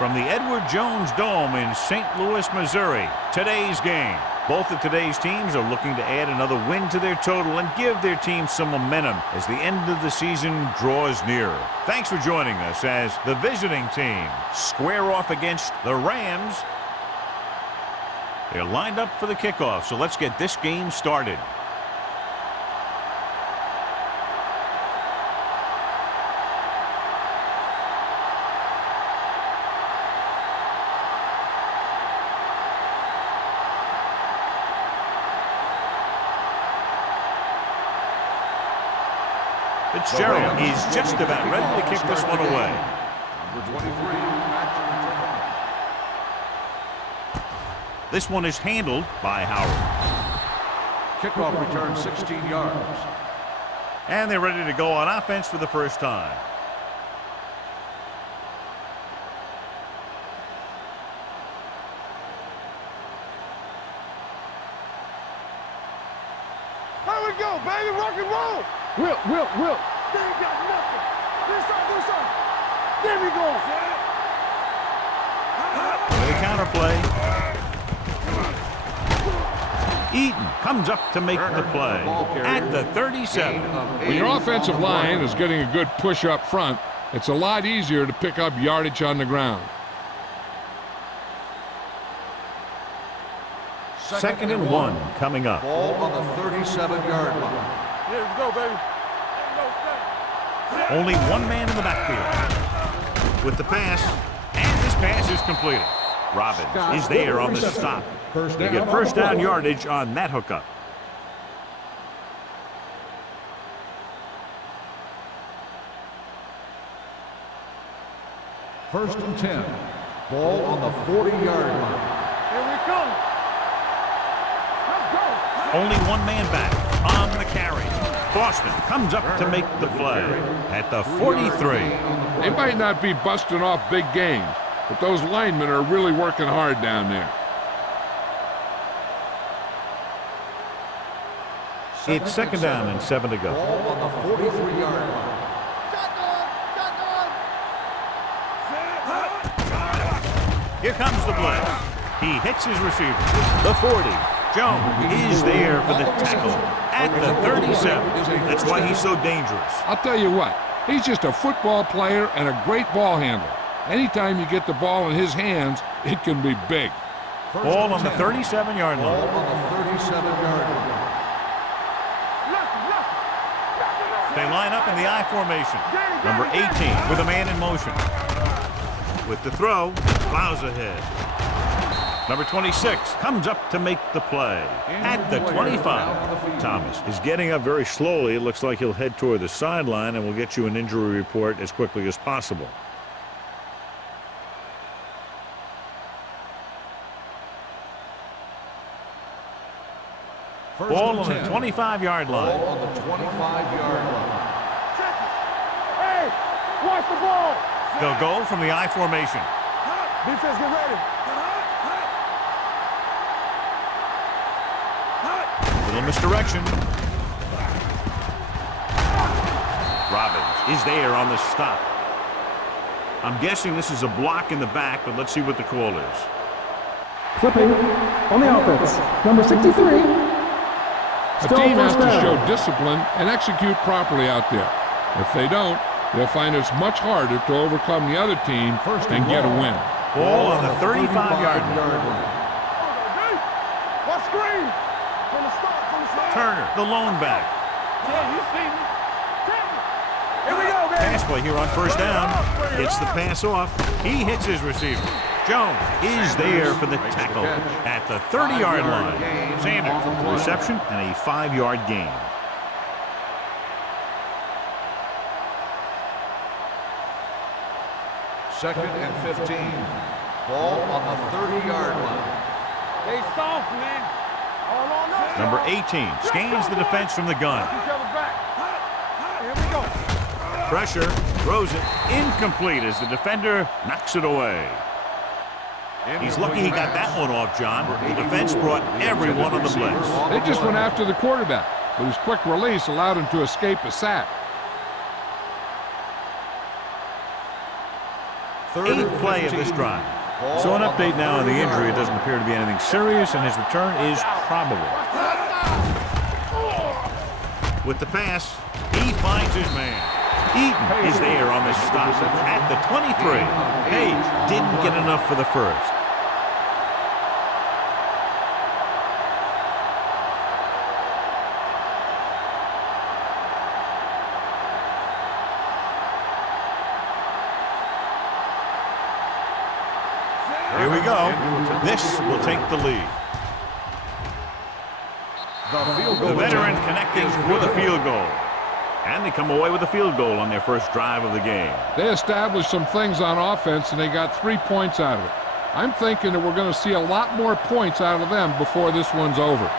From the Edward Jones Dome in St. Louis, Missouri, today's game. Both of today's teams are looking to add another win to their total and give their team some momentum as the end of the season draws nearer. Thanks for joining us as the visiting team square off against the Rams. They're lined up for the kickoff, so let's get this game started. Fitzgerald is just about ready to kick this one away. Number 23, this one is handled by Howard. kickoff return 16 yards. And they're ready to go on offense for the first time. Here we go, baby, rock and roll. Will. They ain't got nothing. This side. There we go. With a counterplay. Eaton comes up to make the play at the 37. When your offensive line is getting a good push up front, it's a lot easier to pick up yardage on the ground. Second and 1 coming up. Ball on the 37-yard line. Here we go, baby. Only one man in the backfield with the pass, and this pass is completed. Robbins is there on the stop. They get first down yardage on that hookup. First and 10. Ball on the 40-yard line. Here we come. Let's go. Only one man back on the carry. Boston comes up to make the play at the 43. They might not be busting off big games, but those linemen are really working hard down there. It's second down and 7 to go. Ball on the 43-yard line. Here comes the blitz. He hits his receiver. The 40. Jones is there for the tackle at the 37. That's why he's so dangerous. I'll tell you what, he's just a football player and a great ball handler. Anytime you get the ball in his hands, it can be big. Ball on the 37-yard Ball line. on the 37-yard line. They line up in the I formation. Number 18 with a man in motion. With the throw, plows ahead. Number 26 comes up to make the play at the 25. Thomas is getting up very slowly. It looks like he'll head toward the sideline, and we'll get you an injury report as quickly as possible. Ball on the 25-yard line. Ball on the 25-yard line. Hey, watch the ball. They'll go from the I formation. Defense, get ready. Little misdirection. Robbins is there on the stop. I'm guessing this is a block in the back, but let's see what the call is. Clipping on the offense. Number 63. A team has to show discipline and execute properly out there. If they don't, they'll find it's much harder to overcome the other team and get a win. Ball on the 35-yard line. What screen? From the start. Turner, the lone back. Yeah, you see me. Here we go, baby. Pass play here on first down. It's the pass off. He hits his receiver. Jones is there for the tackle at the 30-yard line. Sanders, the reception and a 5-yard gain. Second and 15. Ball on the 30-yard line. Stay soft, man. All on us. Number 18 scans the defense from the gun. Each other back. Here we go. Pressure, throws it, incomplete as the defender knocks it away. He's lucky he got that one off, John. The defense brought everyone on the blitz. They just went after the quarterback, but his quick release allowed him to escape a sack. Eighth play of this drive. So an update now on the injury. It doesn't appear to be anything serious, and his return is probable. With the pass, he finds his man. Eaton is there on the stop at the 23. Page didn't get enough for the first. Here we go. This will take the lead. The veteran connecting for the field goal. And they come away with a field goal on their first drive of the game. They established some things on offense, and they got 3 points out of it. I'm thinking that we're going to see a lot more points out of them before this one's over.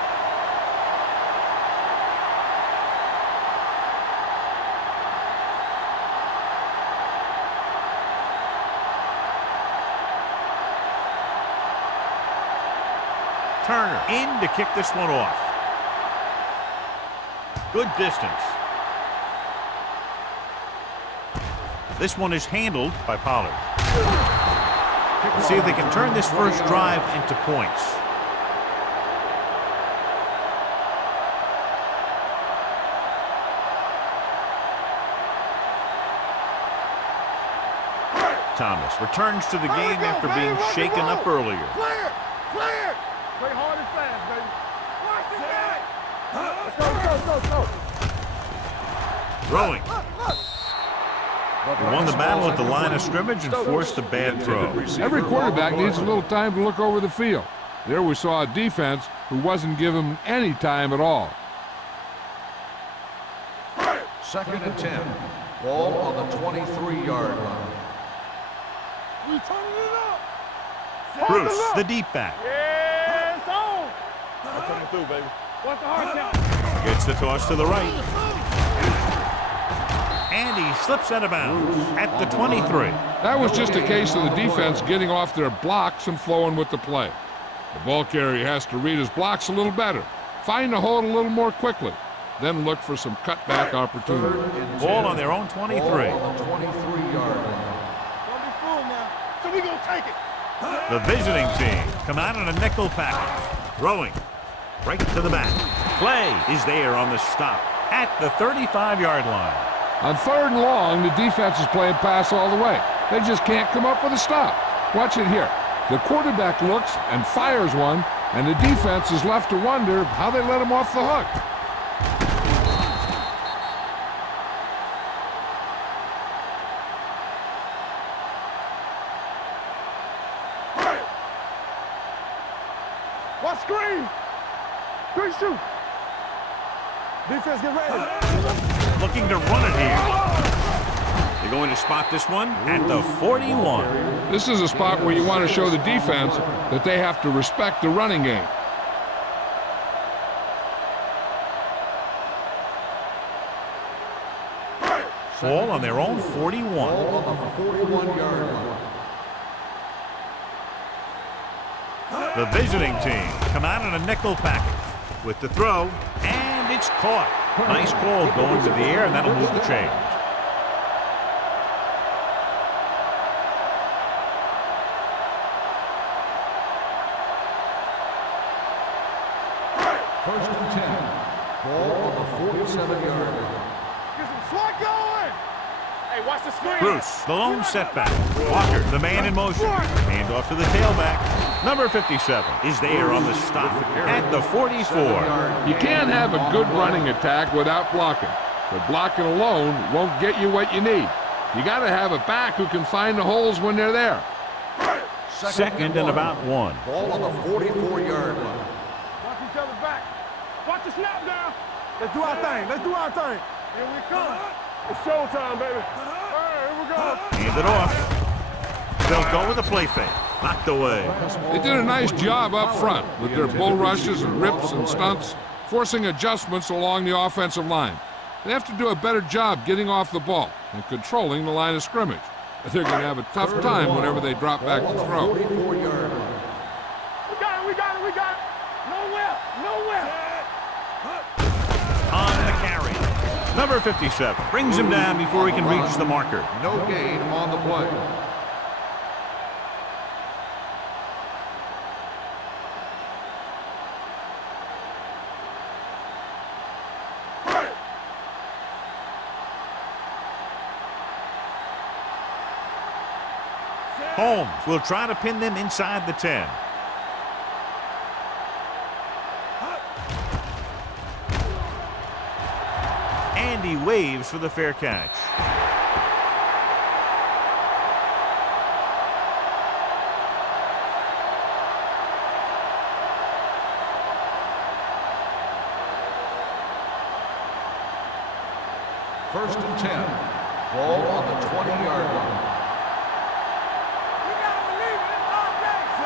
Turner in to kick this one off. Good distance. This one is handled by Pollard. Let's see if they can turn this first drive into points. Thomas returns to the game after being shaken up earlier. Clear! Clear! Play hard and fast, baby. Watch it, let's go. Throwing. He won the battle at the line of scrimmage and forced a bad throw. Every quarterback needs a little time to look over the field. There we saw a defense who wasn't given any time at all. 2nd and 10. Ball on the 23-yard line. We turning it up. Bruce, the deep back. Yeah, it's on. I'm coming through, baby. What's the hard count? Gets the toss to the right. And he slips out of bounds at the 23. That was just a case of the defense getting off their blocks and flowing with the play. The ball carrier has to read his blocks a little better, find the hole a little more quickly, then look for some cutback opportunity. Ball on their own 23. Ball on the 23-yard line. Don't be fooled now. So we gonna take it. The visiting team come out in a nickel package. Throwing right to the back. Play is there on the stop at the 35-yard line. On 3rd and long, the defense is playing pass all the way. They just can't come up with a stop. Watch it here. The quarterback looks and fires one, and the defense is left to wonder how they let him off the hook. What screen? Great shoot. Defense, get ready. Looking to run it here. They're going to spot this one at the 41. This is a spot where you want to show the defense that they have to respect the running game. Ball on their own 41. Ball on the 41-yard line. The visiting team come out in a nickel package with the throw, and it's caught. Nice call going to the air, and that'll move the chains. First and 10. Ball on the 47-yard line. Get some swat going. Hey, watch the screen. Bruce, the lone setback. Walker, the man in motion. Hand off to the tailback. Number 57 is there on the stop at the 44. You can't have a good running attack without blocking, but blocking alone won't get you what you need. You got to have a back who can find the holes when they're there. Second and about 1. Ball on the 44-yard line. Watch each other back. Watch the snap down. Let's do our thing. Let's do our thing. Here we come. It's showtime, baby. All right, here we go. Hand it off. They'll go with a play fake. Knocked away. They did a nice job up front with their bull rushes and rips and stunts, forcing adjustments along the offensive line. They have to do a better job getting off the ball and controlling the line of scrimmage. They're going to have a tough time whenever they drop back to throw. We got it. Nowhere. On the carry. Number 57 brings him down before he can reach the marker. No gain on the play. Holmes will try to pin them inside the 10. And he waves for the fair catch. First and 10. Ball on the 20-yard line.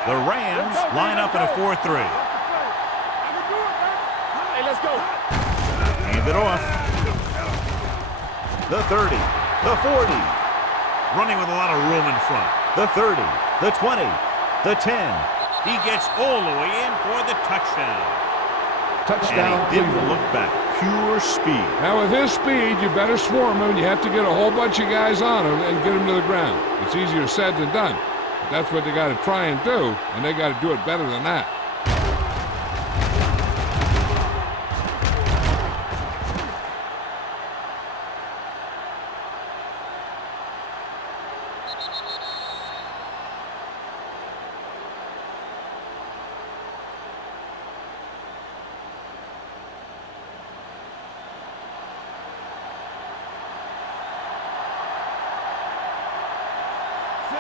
The Rams line up in a 4-3. Hey, let's go. Hand it off. The 30, the 40. Running with a lot of room in front. The 30, the 20, the 10. He gets all the way in for the touchdown. Touchdown. And he didn't look back. Pure speed. Now with his speed, you better swarm him. You have to get a whole bunch of guys on him and get him to the ground. It's easier said than done. But that's what they got to try and do, and they got to do it better than that.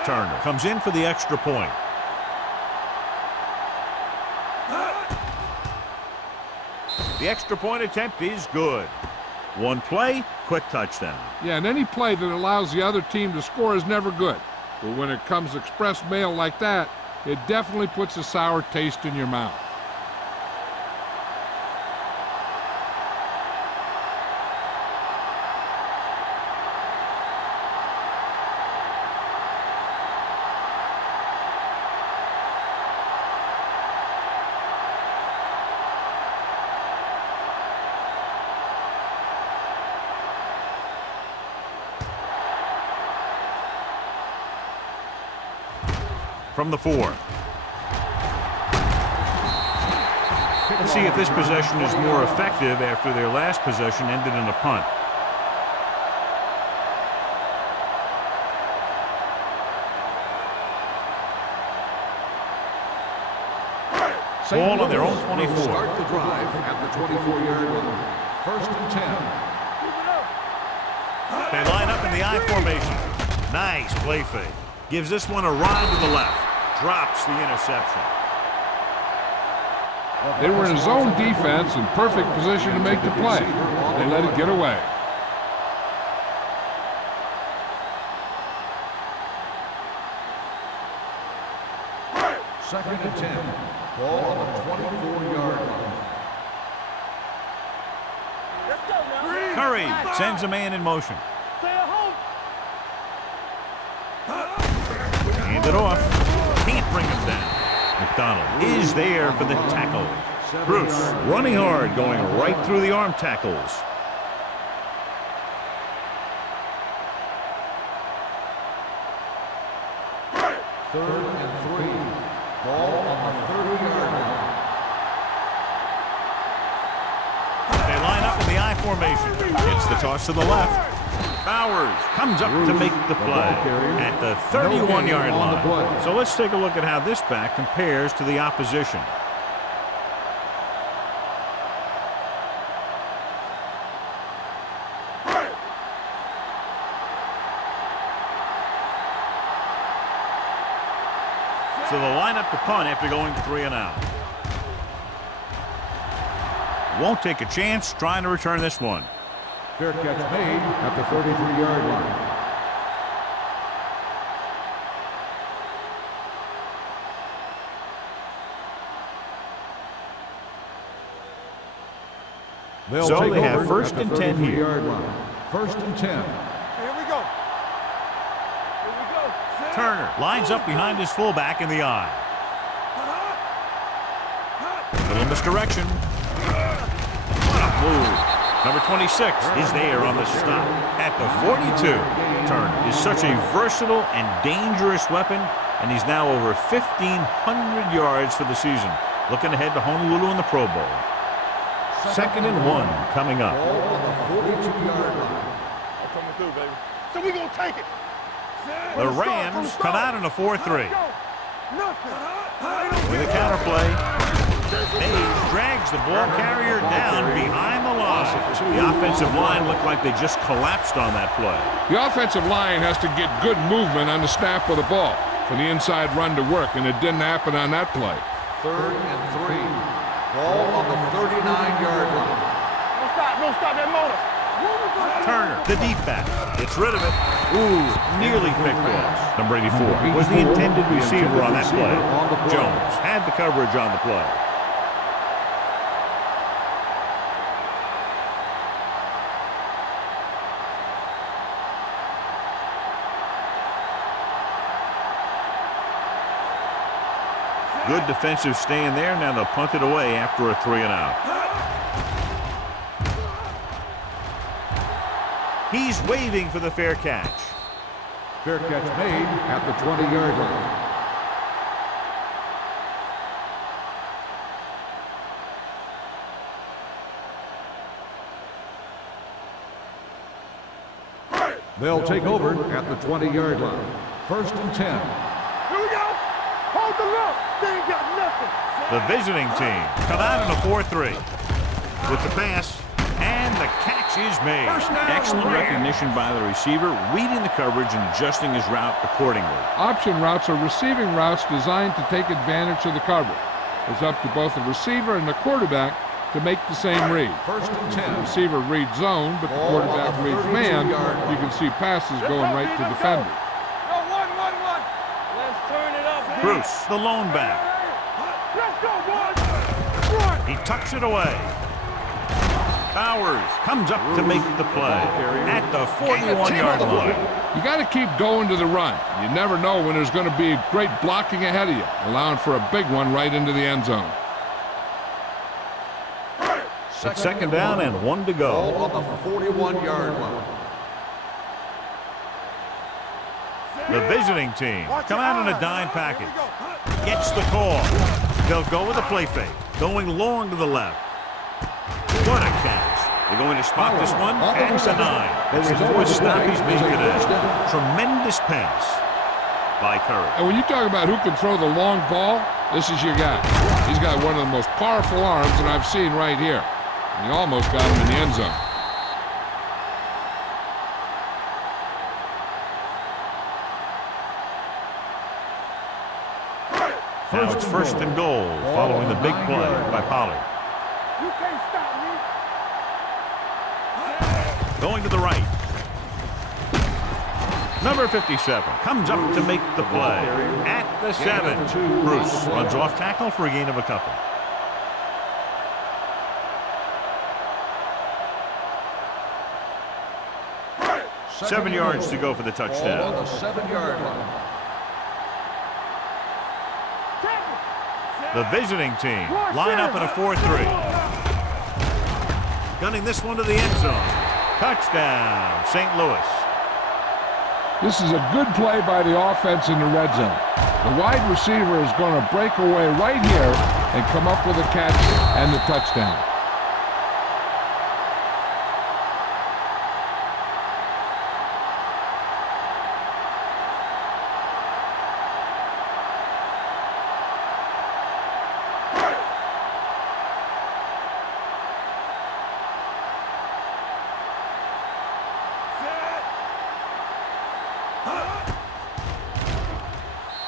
Turner comes in for the extra point. The extra point attempt is good. One play, quick touchdown. Yeah, and any play that allows the other team to score is never good. But when it comes express mail like that, it definitely puts a sour taste in your mouth. From the 4. Let's see if this possession is more effective after their last possession ended in a punt. Ball on their own 24. Start the drive at the 24-yard line. First and 10. They line up in the I formation. Nice play fake. Gives this one a ride to the left. Drops the interception. They were in zone defense in perfect position to make the play. They let it get away. Second and 10. Ball on the 24-yard line. Curry sends a man in motion. Hand it off. Can't bring him down. McDonald is there for the tackle. Bruce running hard, going right through the arm tackles. Third and 3. Ball on the 30-yard line. They line up in the I formation. It's the toss to the left. Bowers comes up to make the play at the 31-yard line. So let's take a look at how this back compares to the opposition. So they'll line up to punt after going 3 and out. Won't take a chance trying to return this one. Fair catch made at the 33-yard line. They'll So take they have over first at and the 10 here. 33-yard line. First and 10. Here we go. Here we go. Turner lines up behind his fullback in the I. Little misdirection. What a move. Number 26 is there on the stop. At the 42, Turner is such a versatile and dangerous weapon, and he's now over 1,500 yards for the season. Looking ahead to Honolulu in the Pro Bowl. 2nd and 1 coming up. Ball on the 42-yard line. I'm coming through, baby. So we gonna take it. The Rams come out in a 4-3. Nothing. With a counterplay, Hayes drags the ball carrier down behind the line. The offensive line looked like they just collapsed on that play. The offensive line has to get good movement on the snap of the ball for the inside run to work, and it didn't happen on that play. 3rd and 3. Ball on the 39-yard line. Don't stop that motor. Turner, the deep back, gets rid of it. Ooh, nearly picked off. Number 84 was the intended receiver on that play. Jones had the coverage on the play. Good defensive stand there. Now they'll punt it away after a 3-and-out. He's waving for the fair catch. Fair catch made at the 20-yard line. They'll take over at the 20-yard line. 1st and 10. Here we go. Hold the look. They ain't got nothing. The visiting team come out in a 4-3 with the pass, and the catch is made. Excellent recognition by the receiver, reading the coverage and adjusting his route accordingly. Option routes are receiving routes designed to take advantage of the coverage. It's up to both the receiver and the quarterback to make the same read. 1st and The 10. receiver reads zone, but the quarterback reads man. You can see passes going right to defenders. Go, one. Let's turn it up. Bruce, the lone back. Let's go, boys. Run. He tucks it away. Bowers comes up to make the play at the 41-yard line. You got to keep going to the run. You never know when there's going to be great blocking ahead of you, allowing for a big one right into the end zone. It's 2nd down and 1 to Ball go. on the 41-yard line. The visiting team come out in a dime package. Gets the call. They'll go with a play fake, going long to the left. What a catch. They're going to spot this one at the 9. That's the 4th stop he's made today. Tremendous pass by Curry. And when you talk about who can throw the long ball, this is your guy. He's got one of the most powerful arms that I've seen right here. And he almost got him in the end zone. Now it's 1st and goal following the big play by Pollard. You can't stop me. Going to the right. Number 57 comes up to make the play at the 7. Bruce runs off tackle for a gain of a couple. Seven yards to go for the Ball on touchdown. the 7-yard line. The visiting team line up in a 4-3. Gunning this one to the end zone. Touchdown, St. Louis. This is a good play by the offense in the red zone. The wide receiver is going to break away right here and come up with a catch and the touchdown.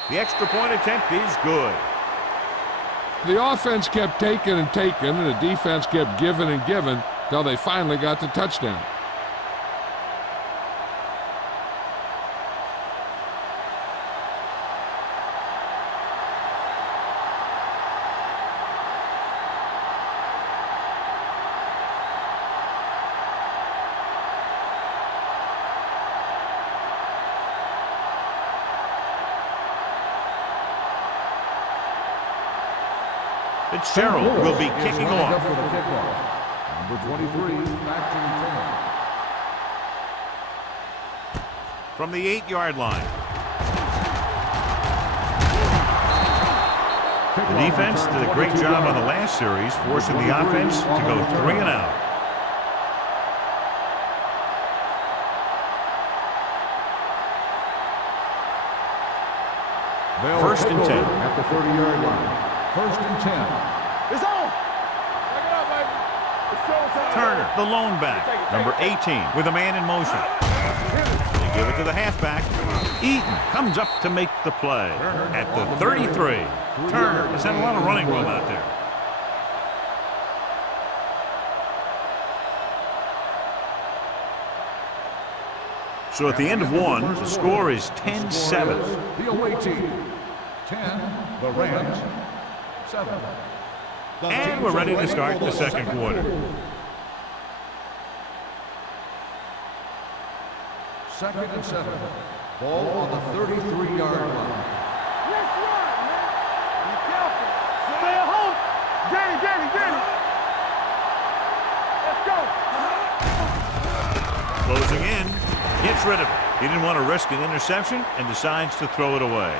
The extra point attempt is good. The offense kept taking and taking, and the defense kept giving and giving until they finally got the touchdown. Fitzgerald will be kicking off. For the kickoff. Number 23, back to return. From the 8-yard line. The defense did a great job on the last series, forcing the offense to go 3 and out. First and 10. At the 30-yard line. First and 10. It's on. Take it out, baby. It's showtime. Turner, the lone back, number 18, with a man in motion. They give it to the halfback. Eaton comes up to make the play at the 33. Turner has had a lot of running room out there. So at the end of one, the score is 10-7. The away team, 10, the Rams, 7. And we're ready to start the second quarter. Second and 7. Ball on the 33-yard line. Let's run, man. Be careful. Stay at home. Get it. Let's go. Closing in, gets rid of it. He didn't want to risk an interception and decides to throw it away.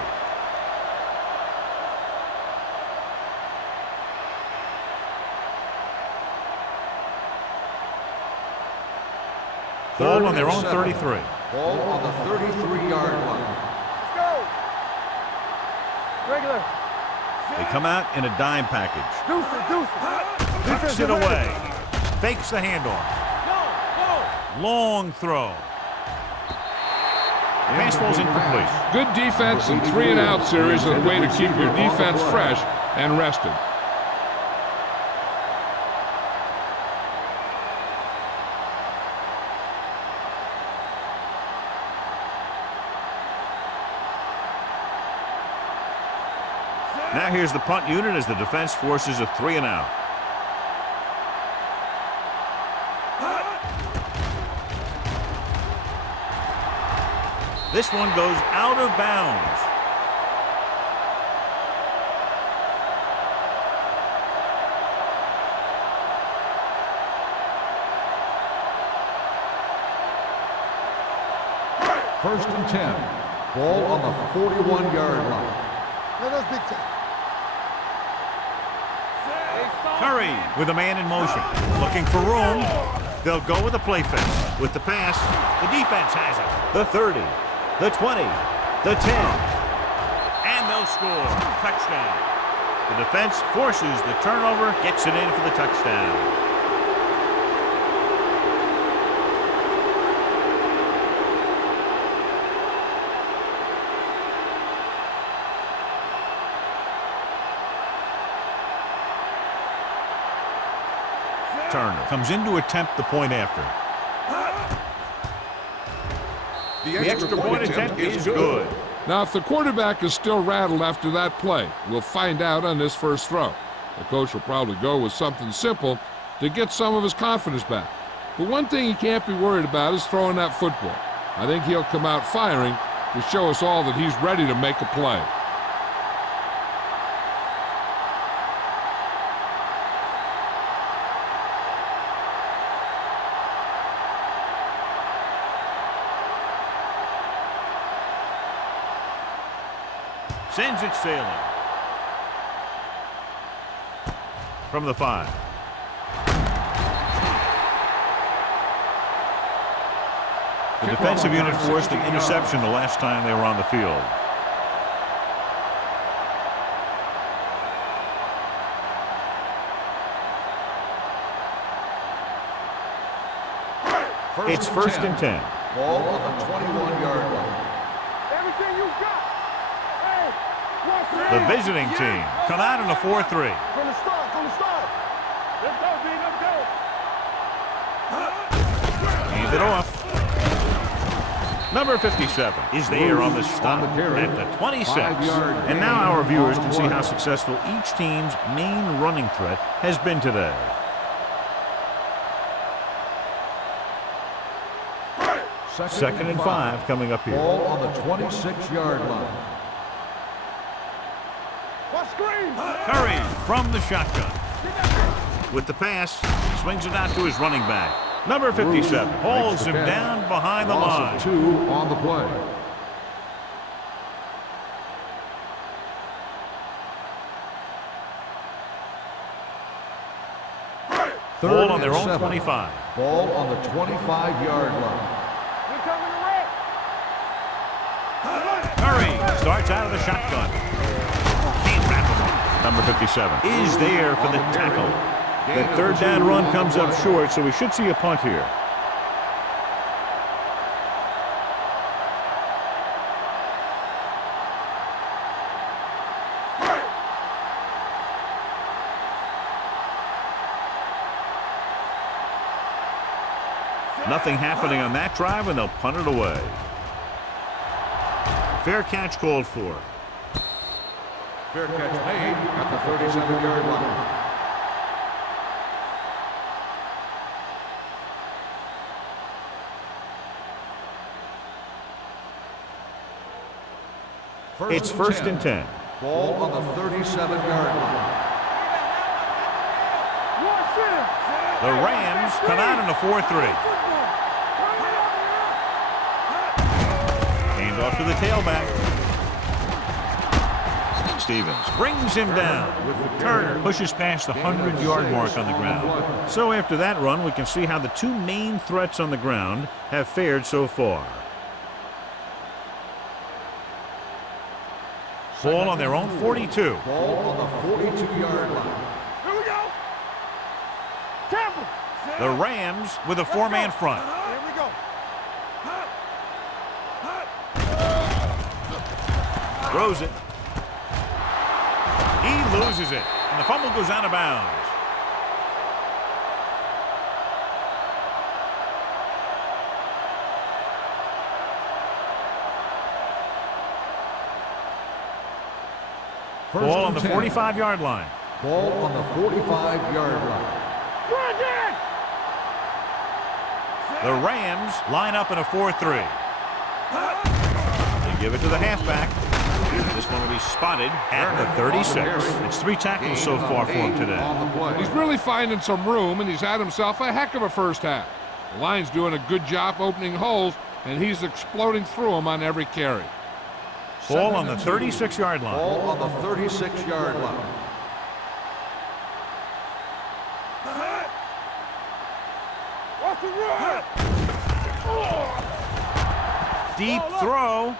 Ball on their own 33. Ball on the 33-yard line. Let's go. Regular. They come out in a dime package. Deuce it. Tucks it away. Fakes the handoff. Long throw. Pass ball's incomplete. Good defense and 3-and-out series is a way to keep your defense fresh and rested. Now here's the punt unit as the defense forces a 3-and-out. This one goes out of bounds. First and 10. Ball on the 41-yard line. Let us big time. Curry with a man in motion. Looking for room. They'll go with a play fake. With the pass, the defense has it. The 30, the 20, the 10. And they'll score. Touchdown. The defense forces the turnover, gets it in for the touchdown. Turner comes in to attempt the point after. The extra point attempt is good. Now, if the quarterback is still rattled after that play, we'll find out on this first throw. The coach will probably go with something simple to get some of his confidence back. But one thing he can't be worried about is throwing that football. I think he'll come out firing to show us all that he's ready to make a play. Sends it sailing. From the 5. The defensive unit forced an interception the last time they were on the field. It's first and 10. Ball on the 21-yard line. Everything you got. Hey, what's The visiting team come out in a 4-3. From the start. Let's go, B. Let's go. Hands it off. Number 57 is there on the stop at the 26. And now our viewers can see how successful each team's main running threat has been today. Second and 5 coming up here. Ball on the 26-yard line. What screen? Curry from the shotgun. With the pass, swings it out to his running back. Number 57 hauls him down behind the line. Loss of 2 on the play. Ball on their own 25. Ball on the 25-yard line. Curry starts out of the shotgun. Can't wrap him up. Number 57 is there for the tackle. That third down run comes up short, so we should see a punt here. Nothing happening on that drive, and they'll punt it away. Fair catch called for. Fair catch made at the 37-yard line. It's first and 10. Ball on the 37-yard line. The Rams come out in a 4-3. Hand off to the tailback. Stevens brings him down. Turner pushes past the 100-yard mark on the ground. So after that run, we can see how the two main threats on the ground have fared so far. Ball on their own 42. Ball on the 42-yard line. Here we go. Tampa. The Rams with a four-man front. Here we go. Throws it. He loses it, and the fumble goes out of bounds. Ball on the 45-yard line. Ball on the 45-yard line. The Rams line up in a 4-3. They give it to the halfback. This one will be spotted at the 36. It's 3 tackles so far for him today. He's really finding some room, and he's had himself a heck of a first half. The line's doing a good job opening holes, and he's exploding through them on every carry. Ball on the 36-yard line. Ball on the 36-yard line. Deep throw.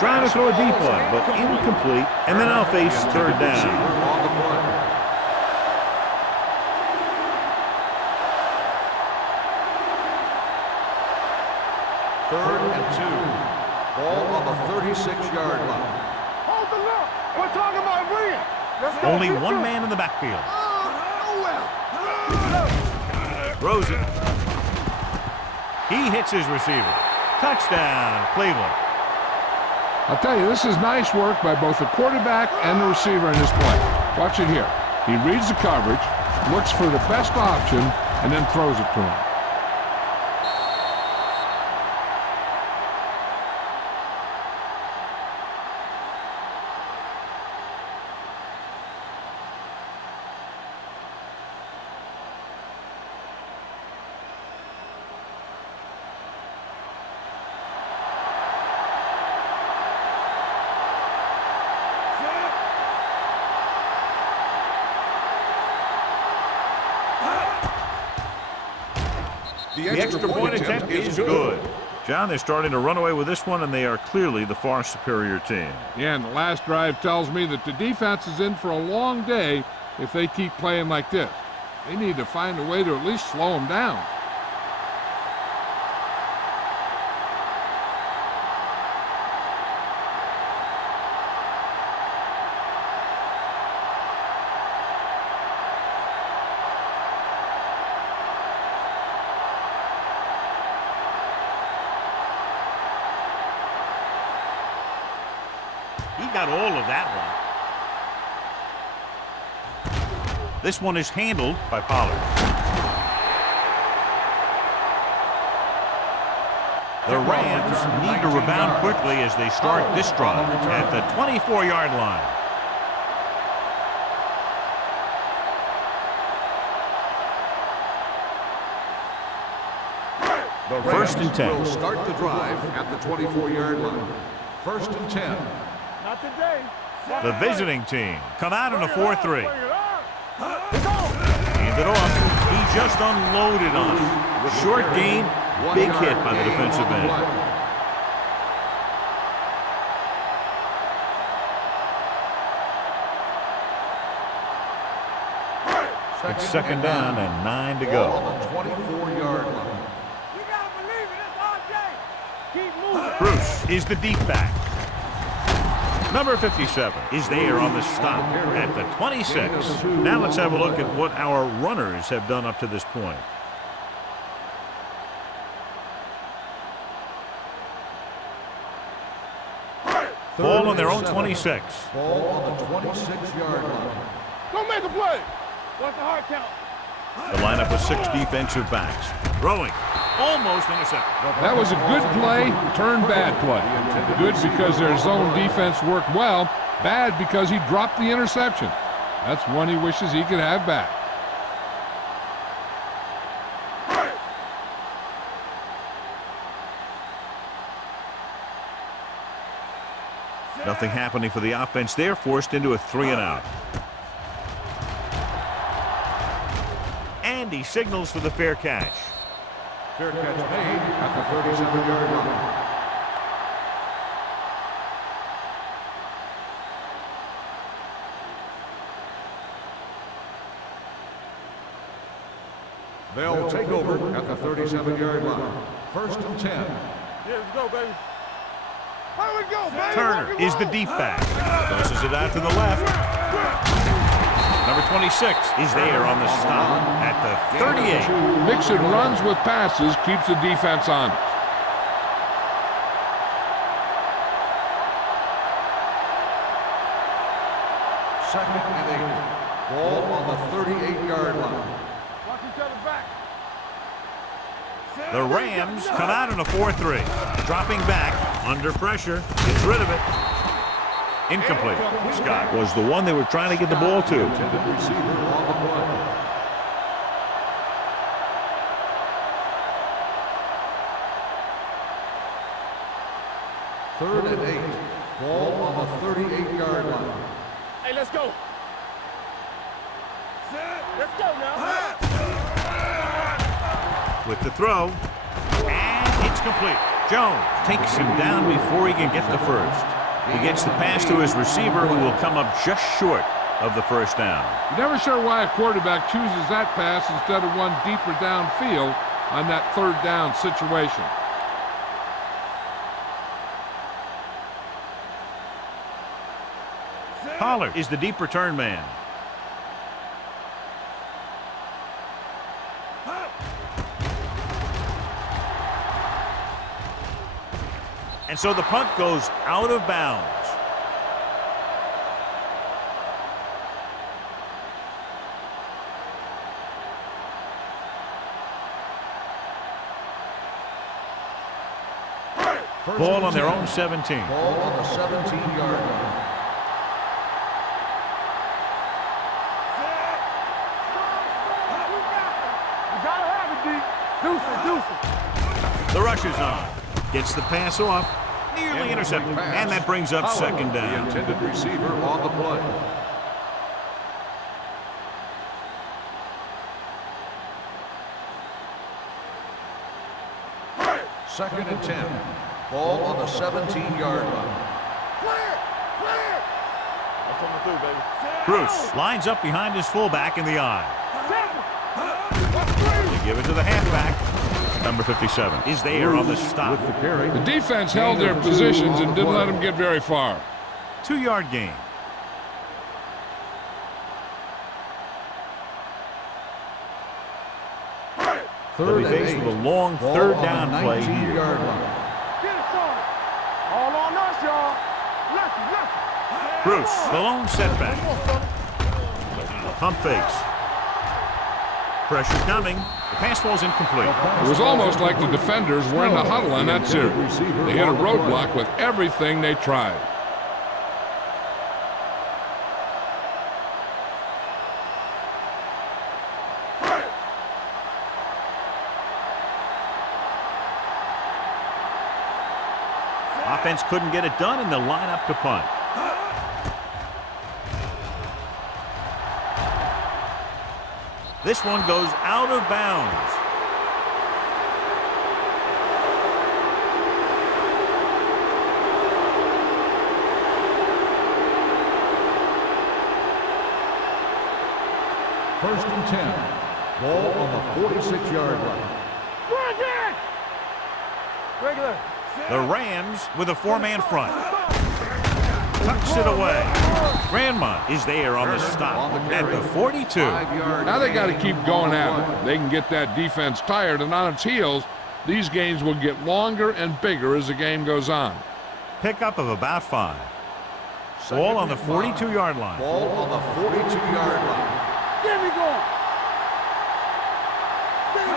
Trying to throw a deep one, but incomplete. And then I'll face third down. On the play. Third and 2. Ball on the 36-yard line. Hold the look. We're talking about brilliant. Only one man in the backfield. Throws it. He hits his receiver. Touchdown, Cleveland. I'll tell you, this is nice work by both the quarterback and the receiver in this play. Watch it here. He reads the coverage, looks for the best option, and then throws it to him. The extra point attempt is good. John, they're starting to run away with this one, and they are clearly the far superior team. Yeah, and the last drive tells me that the defense is in for a long day if they keep playing like this. They need to find a way to at least slow them down. He got all of that one. This one is handled by Pollard. The Rams need to rebound quickly as they start this drive at the 24-yard line. The First and 10. will start the drive at the 24-yard line. First and 10. Not today. The visiting team come out in a 4-3. Hand it off. He just unloaded on it. Short gain, big hit by the defensive end. It's second down and 9 to go. On the 24-yard line. You gotta believe it. It's RJ. Keep moving. Bruce is the deep back. Number 57 is there on the stop at the 26. Now let's have a look at what our runners have done up to this point. Ball on their own 26. Ball on the 26-yard line. Don't make a play. What's the hard count? The lineup of 6 defensive backs. Throwing. Almost intercepted. That was a good play, turned bad play. Good because their zone defense worked well. Bad because he dropped the interception. That's one he wishes he could have back. Nothing happening for the offense. They're forced into a 3-and-out. And he signals for the fair catch. Fair catch made at the 37-yard line. They'll take over at the 37-yard line. First and 10. Yeah, let's go, baby. Here we go, baby. Turner is the deep back. Tosses it out to the left. Number 26 is there on the stop at the 38. Mixing runs with passes keeps the defense honest. Second and 8. Ball on the 38-yard line. Watch each other back. The Rams come out in a 4-3. Dropping back under pressure. Gets rid of it. Incomplete. Scott was the one they were trying to get the ball to. Intended receiver on the play. Third and 8. Ball on the 38-yard line. Hey, let's go. Let's go now. With the throw. And it's complete. Jones takes him down before he can get the first. He gets the pass to his receiver, who will come up just short of the first down. You're never sure why a quarterback chooses that pass instead of one deeper downfield on that third down situation. Pollard is the deep return man. And so the punt goes out of bounds. Ball on their own 17. Ball on the 17-yard line. You gotta have it, D. Deuce it. The rush is on. Gets the pass off. Nearly intercepted. And that brings up second The down. intended receiver on the play. Second and 10. Ball on the 17-yard line. Clear. Clear. I'm coming through, baby. Bruce lines up behind his fullback in the eye. They give it to the halfback. Number 57 is there on the stop. With the carry. The defense held their positions and didn't let them get very far. 2-yard gain. They'll be faced with a long third down play here. Get it started. All on us, y'all. Left. Bruce, the lone setback. Pump fakes. Pressure coming. The pass falls incomplete. It was almost like the defenders were in the huddle on that series. They hit a roadblock with everything they tried. Offense couldn't get it done, and they'll line up to punt. This one goes out of bounds. First and 10. Ball on the 46-yard line. Regular. The Rams with a four-man front. Tucks it away. Grandma is there on the stop at the 42. Now they got to keep going at it. They can get that defense tired and on its heels. These games will get longer and bigger as the game goes on. Pickup of about 5. Ball on the 42-yard line. Ball on the 42-yard line. Get me going.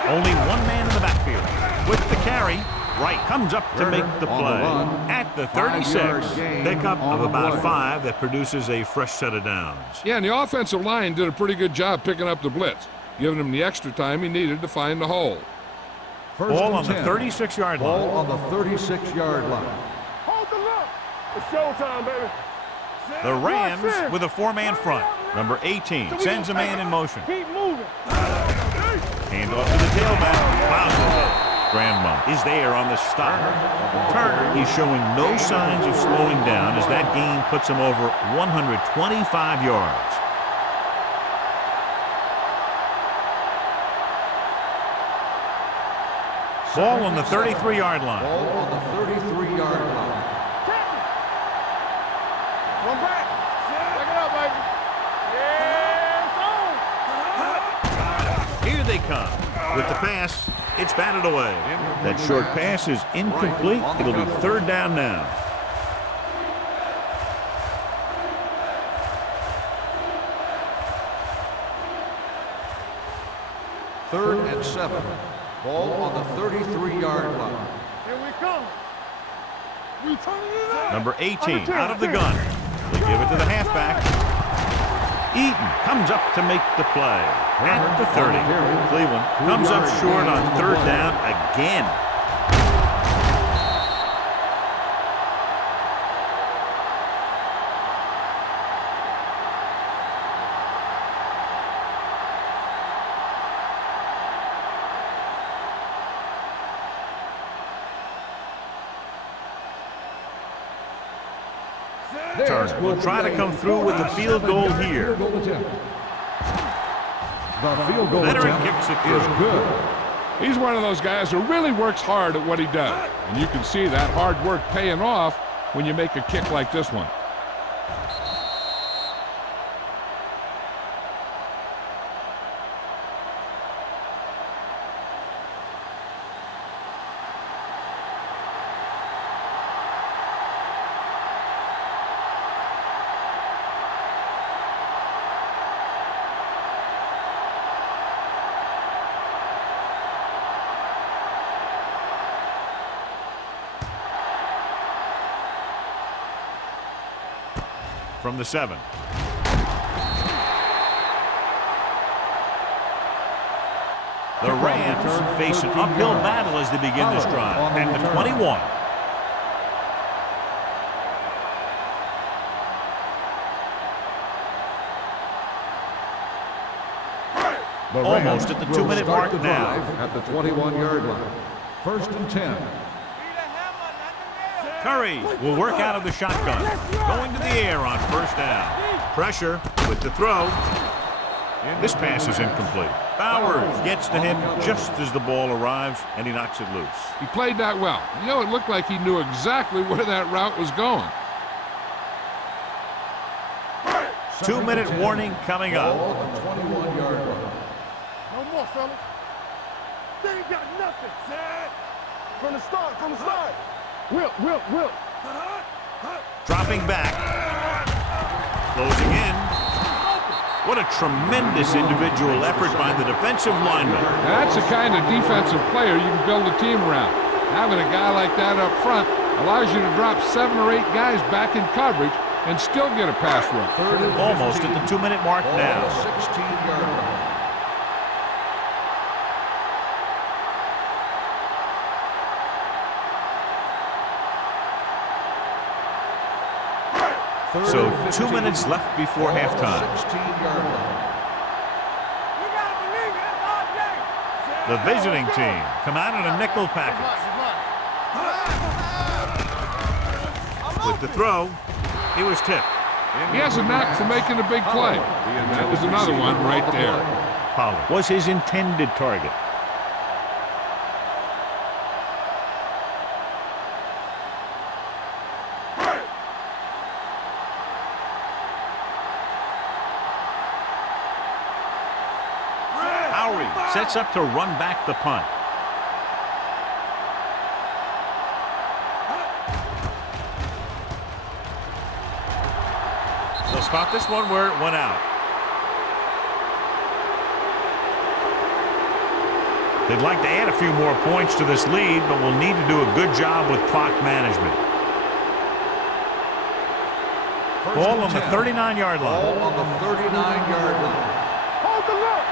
Only one man in the backfield. With the carry, Wright comes up to make the play. At the 36, pickup of about 5 that produces a fresh set of downs. Yeah, and the offensive line did a pretty good job picking up the blitz, giving him the extra time he needed to find the hole. Ball on the 36-yard line. Ball on the 36-yard line. Hold the look. It's showtime, baby. The Rams with a four-man front. Number 18 sends a man in motion. Keep moving. Hand off to the tailback. Plows ahead. Grandma is there on the stop. Turner is showing no signs of slowing down as that gain puts him over 125 yards. Ball on the 33-yard line. Ball on the 33-yard line. One back. Check it out, baby. Yeah, it's on. Here they come. With the pass, it's batted away. That short pass is incomplete. It'll be third down now. Third and 7. Ball on the 33-yard line. Here we come. We turning it up. Number 18 out of the gun. They give it to the halfback. Eaton comes up to make the play at the 30. Cleveland comes up short on third down again. Turner will try to come through with the field goal here. The field goal Veteran attempt kicks it is good. He's one of those guys who really works hard at what he does. And you can see that hard work paying off when you make a kick like this one. From the 7. The Rams face an uphill battle as they begin this drive. At the 21. Almost at the 2-minute mark now. At the 21-yard line. First and 10. Curry will work out of the shotgun. Going to the air on first down. Pressure with the throw. This pass is incomplete. Bowers gets to him just as the ball arrives, and he knocks it loose. He played that well. You know, it looked like he knew exactly where that route was going. 2-minute warning coming up. Ball on the 21-yard line. No more, fellas. They ain't got nothing, Sad. From the start. Will. Dropping back. Closing in. What a tremendous individual effort by the defensive lineman. That's the kind of defensive player you can build a team around. Having a guy like that up front allows you to drop 7 or 8 guys back in coverage and still get a pass rush. Almost at the 2-minute mark now. 16-yard line. So 2 minutes left before halftime. 16-yard line. The visiting team come out in a nickel package. With the throw, he was tipped. He has a knack for making a big play. That was another one right there. Pollard was his intended target. Sets up to run back the punt. They'll spot this one where it went out. They'd like to add a few more points to this lead, but will need to do a good job with clock management. Ball on the 39-yard line. Ball on the 39-yard line. Hold the look.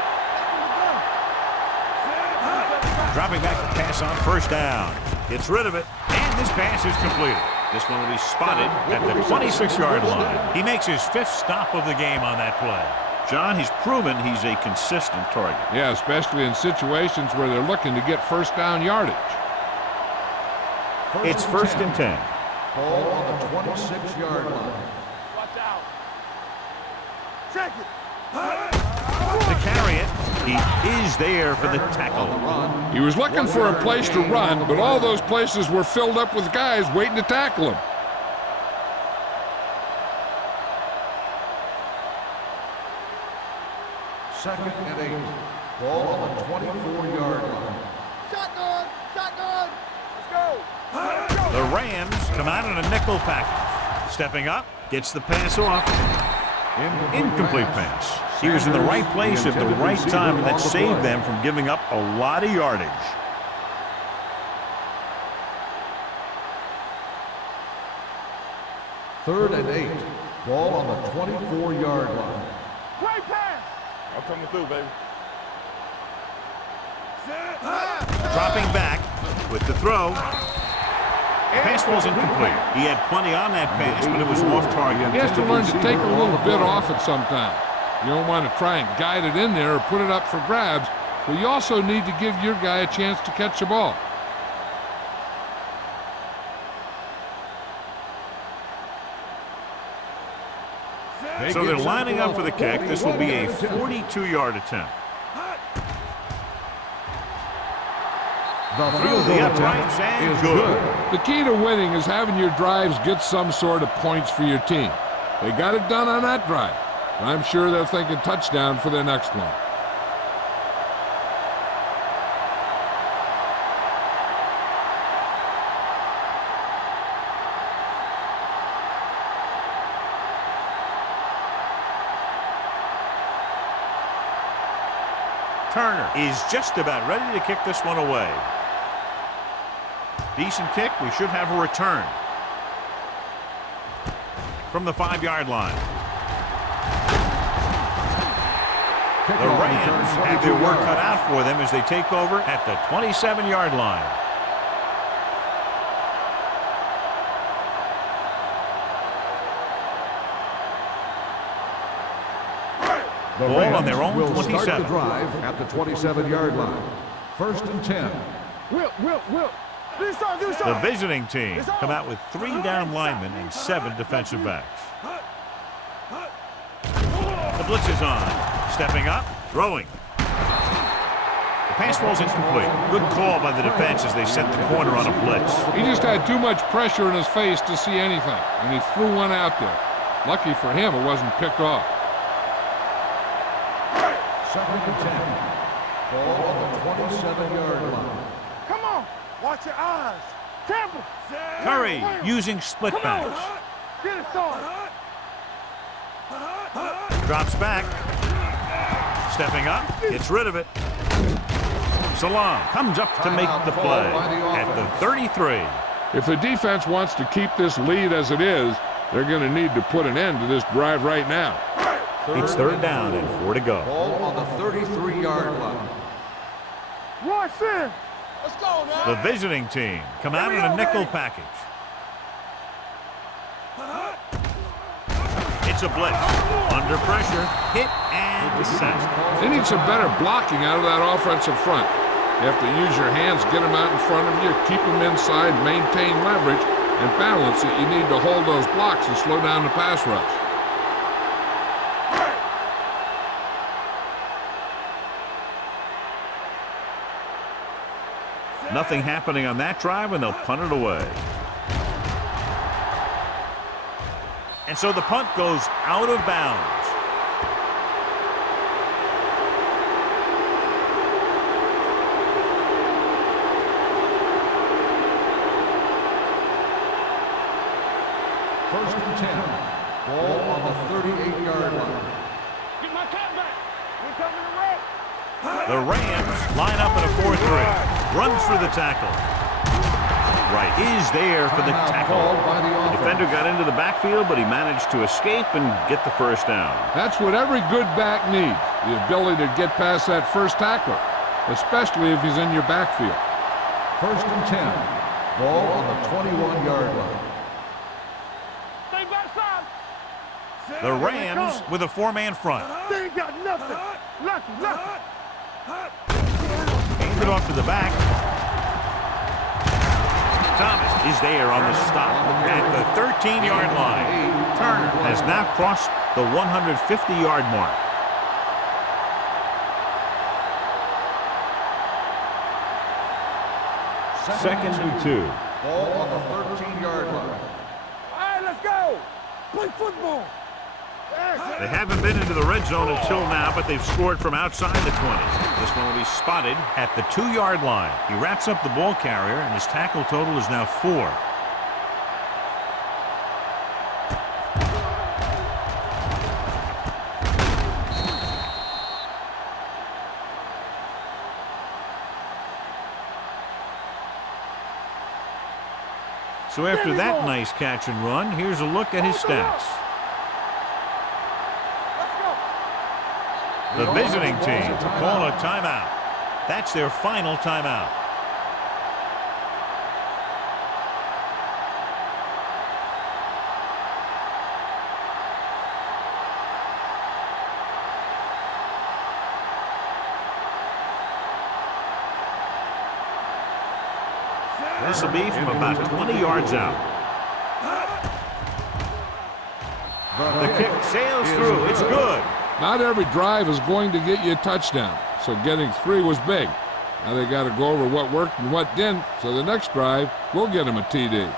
Dropping back to pass on first down. Gets rid of it, and this pass is completed. This one will be spotted at the 26-yard line. He makes his 5th stop of the game on that play. John, he's proven he's a consistent target. Yeah, especially in situations where they're looking to get first down yardage. It's 1st and 10. Ball on the 26-yard line. Watch out. Check it. To carry it, he is there for the tackle. He was looking for a place to run, but all those places were filled up with guys waiting to tackle him. Second and 8. Ball on the 24-yard line. Shotgun. Shotgun. Let's go. The Rams come out in a nickel package. Stepping up, gets the pass off. Incomplete pass. He was in the right place at the right time, and that saved them from giving up a lot of yardage. Third and 8. Ball on the 24-yard line. Great pass. I'm coming through, baby. Dropping back with the throw. Pass was incomplete. He had plenty on that pass, but it was off target. He has to learn to take a little bit off it sometime. You don't want to try and guide it in there or put it up for grabs, but you also need to give your guy a chance to catch the ball. So they're lining up for the kick. This will be a 42-yard attempt. Through the uprights and good. The key to winning is having your drives get some sort of points for your team. They got it done on that drive. I'm sure they're thinking touchdown for their next one. Turner is just about ready to kick this one away. Decent kick. We should have a return from the 5-yard line. The Rams have their work cut out for them as they take over at the 27-yard line. The Ball Rams on their own will 27. start the drive at the 27-yard line. 1st and 10. Will. Do something. The visiting team come out with 3 down linemen and 7 defensive backs. The blitz is on. Stepping up, throwing. The pass falls incomplete. Good call by the defense as they set the corner on a blitz. He just had too much pressure in his face to see anything, and he threw one out there. Lucky for him, it wasn't picked off. 2nd and 10. Ball on the 27-yard line. Come on. Watch your eyes. Temple. Curry using split backs. Get it started. Drops back. Stepping up, gets rid of it. Salam comes up to make the play at the 33. If the defense wants to keep this lead as it is, they're going to need to put an end to this drive right now. It's third down and 4 to go. Ball on the 33-yard line. Royce in. Let's go now. The visiting team come out in a nickel package. It's a blitz. Under pressure, hit and sack. They need some better blocking out of that offensive front. You have to use your hands, get them out in front of you, keep them inside, maintain leverage, and balance it. You need to hold those blocks and slow down the pass rush. Nothing happening on that drive, and they'll punt it away. And so the punt goes out of bounds. First and 10. Ball on the 38-yard line. Get my cat back. We're coming to red. The Rams line up in a 4-3. Runs through the tackle. Right, is there for the tackle. The defender got into the backfield, but he managed to escape and get the first down. That's what every good back needs, the ability to get past that first tackler, especially if he's in your backfield. First and 10. Ball on the 21-yard line. Stay backside. The Rams with a 4-man front. They ain't got nothing. Nothing. Hand it off to the back. Thomas is there on the stop at the 13-yard line. Turner has now crossed the 150-yard mark. Second and 2. Ball on the 13-yard line. All right, let's go. Play football. They haven't been into the red zone until now, but they've scored from outside the 20. This one will be spotted at the 2-yard line. He wraps up the ball carrier, and his tackle total is now 4. So after that nice catch and run, here's a look at his stats. The visiting team call a timeout. That's their final timeout. This will be from about 20 yards out. The kick sails through. It's good. Not every drive is going to get you a touchdown, so getting 3 was big. Now they got to go over what worked and what didn't, so the next drive will get them a TD.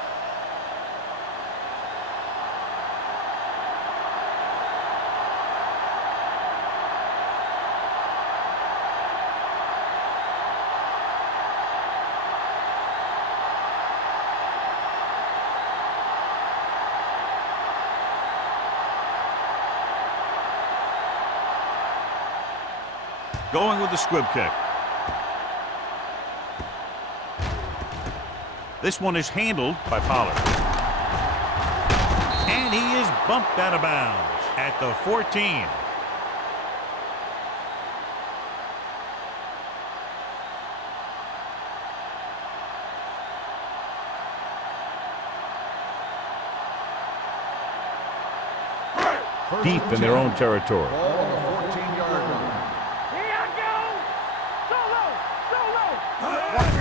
Going with the squib kick. This one is handled by Pollard. And he is bumped out of bounds at the 14. Deep in their own territory.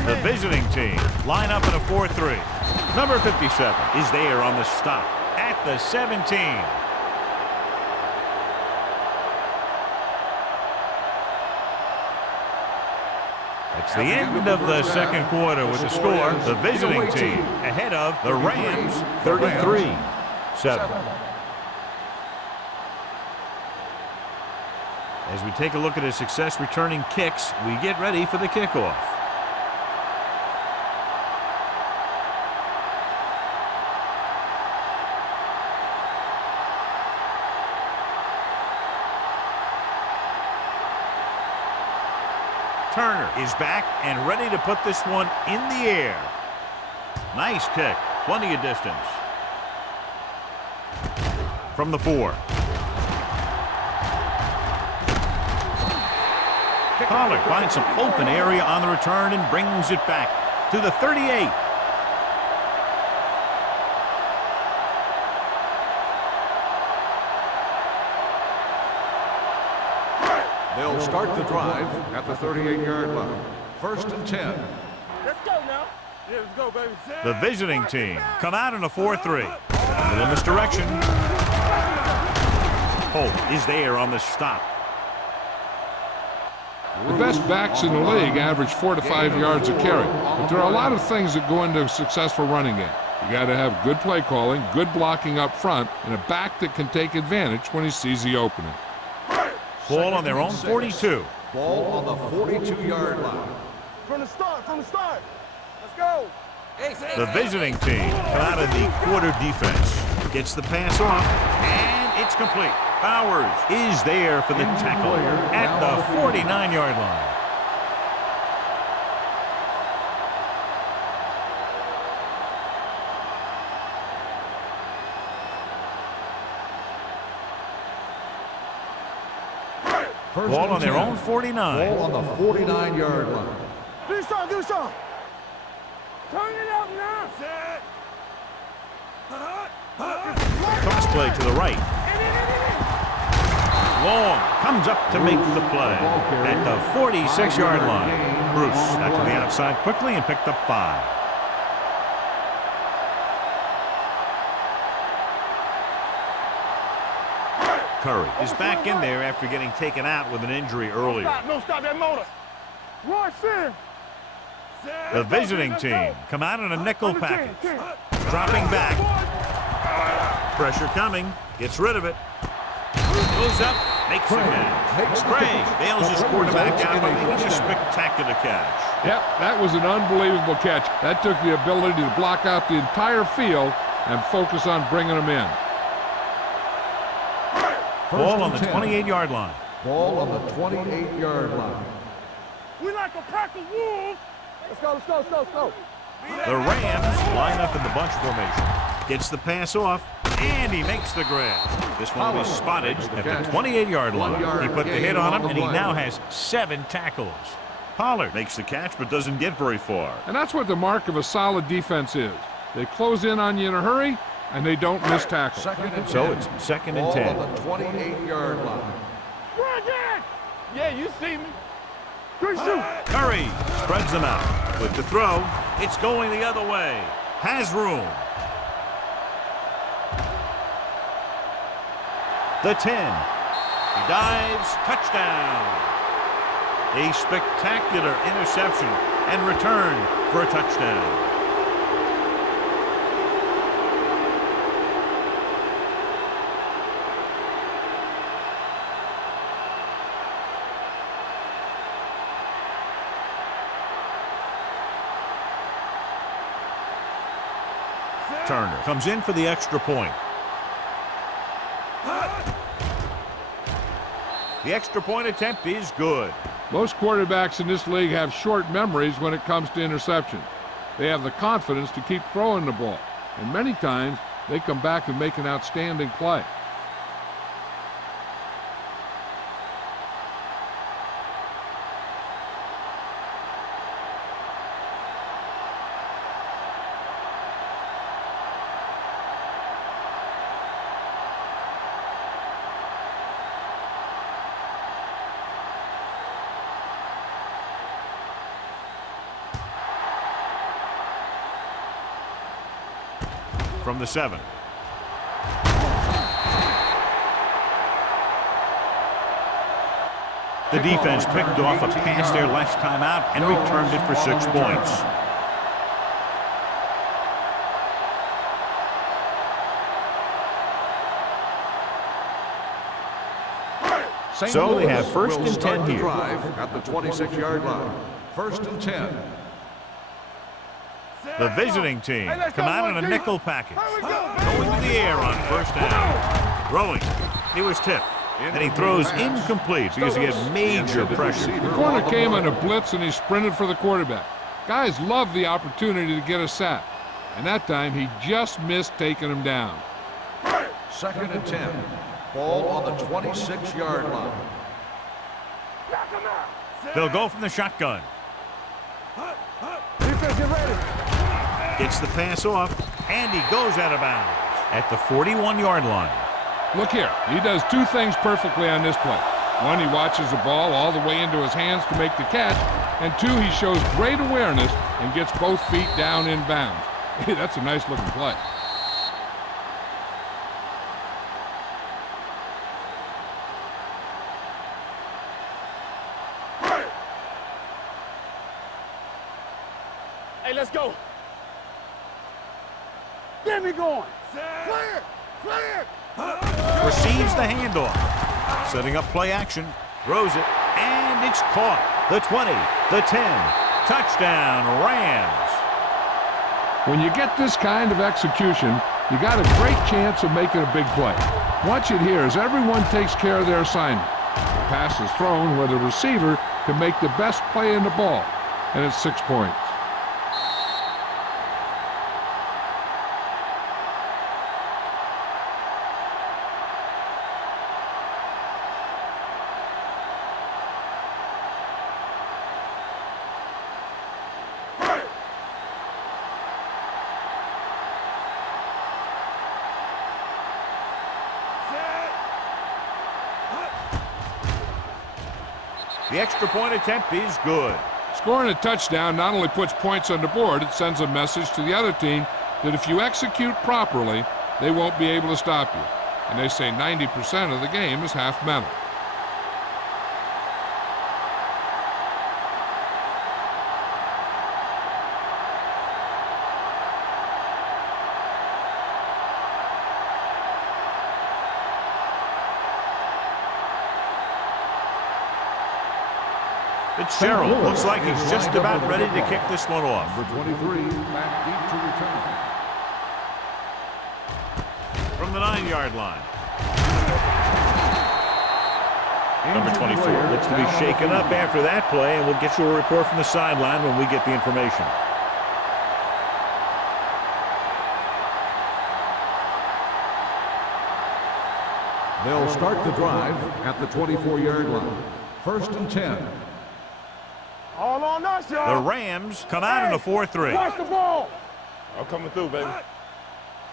The visiting team line up in a 4-3. Number 57 is there on the stop at the 17. It's the end of the second quarter with the score. The visiting team ahead of the Rams 33-7. As we take a look at his success returning kicks, we get ready for the kickoff. Turner is back and ready to put this one in the air. Nice kick. Plenty of distance. From the 4. Pollard finds some open area on the return and brings it back to the 38. They'll start the drive at the 38-yard line. 1st and 10. Let's go now. Yeah, let's go, baby. The visiting team come out in a 4-3. A little misdirection. Holt is there on the stop. The best backs in the league average 4 to 5 yards a carry. But there are a lot of things that go into a successful running game. You got to have good play calling, good blocking up front, and a back that can take advantage when he sees the opening. Ball on their own 42. Ball on the 42-yard line. From the start, Let's go. The visiting team come out of the quarter defense. Gets the pass off, and it's complete. Bowers is there for the tackle at the 49-yard line. Ball on their own 49. Ball on the 49-yard line. Do something. Turn it up now. Set. Cross play to the right. Long comes up to make the play at the 46-yard line. Bruce got to the outside quickly and picked up 5. Curry is back in there after getting taken out with an injury earlier. Stop that motor. Royce in. The visiting team come out in a nickel package. Dropping back. Pressure coming. Gets rid of it. Goes up. Makes the catch. Gray bails his quarterback out, but making a spectacular catch. Yep, that was an unbelievable catch. That took the ability to block out the entire field and focus on bringing them in. Ball on the 28-yard line. Ball on the 28-yard line. We like a pack of wolves. Let's go. The Rams line up in the bunch formation. Gets the pass off, and he makes the grab. This one was spotted at the 28-yard line. He put the hit on him, and he now has 7 tackles. Pollard makes the catch, but doesn't get very far. And that's what the mark of a solid defense is. They close in on you in a hurry, and they don't miss tackle. So it's 2nd and 10. Ball on the 28-yard line. Roger! Yeah, you see me. Good shoot. Curry spreads them out. With the throw, it's going the other way. Has room. The 10. He dives. Touchdown. A spectacular interception and return for a touchdown. Turner comes in for the extra point. The extra point attempt is good. Most quarterbacks in this league have short memories when it comes to interception. They have the confidence to keep throwing the ball, and many times they come back and make an outstanding play. From the 7. The defense picked off a pass there last time out and returned it for 6 points. So they have 1st and 10 here. Drive at the 26-yard line. 1st and 10. The visiting team come out in a nickel package. Going to the air on 1st down. Throwing. He was tipped. And he throws incomplete because he had major pressure. The corner came on a blitz, and he sprinted for the quarterback. Guys love the opportunity to get a sack, and that time he just missed taking him down. 2nd and 10. Ball on the 26-yard line. They'll go from the shotgun. Defense, get ready. Gets the pass off, and he goes out of bounds at the 41-yard line. Look here, he does two things perfectly on this play. One, he watches the ball all the way into his hands to make the catch, and two, he shows great awareness and gets both feet down in bounds. Hey, that's a nice looking play. Hey, let's go. Get me going. Clear. Clear. Receives the handoff. Setting up play action. Throws it. And it's caught. The 20. The 10. Touchdown, Rams. When you get this kind of execution, you got a great chance of making a big play. Watch it here as everyone takes care of their assignment. The pass is thrown where the receiver can make the best play in the ball, and it's 6 points. The extra point attempt is good. Scoring a touchdown not only puts points on the board, it sends a message to the other team that if you execute properly, they won't be able to stop you. And they say 90% of the game is half mental. Fitzgerald looks like he's just about ready to kick this one off. Number 23, back deep to return. From the 9-yard line. Number 24 looks to be shaken up after that play, and we'll get you a report from the sideline when we get the information. They'll start the drive at the 24-yard line. 1st and 10. All on us, y'all. The Rams come out in a 4-3. Watch the ball. I'm coming through, baby.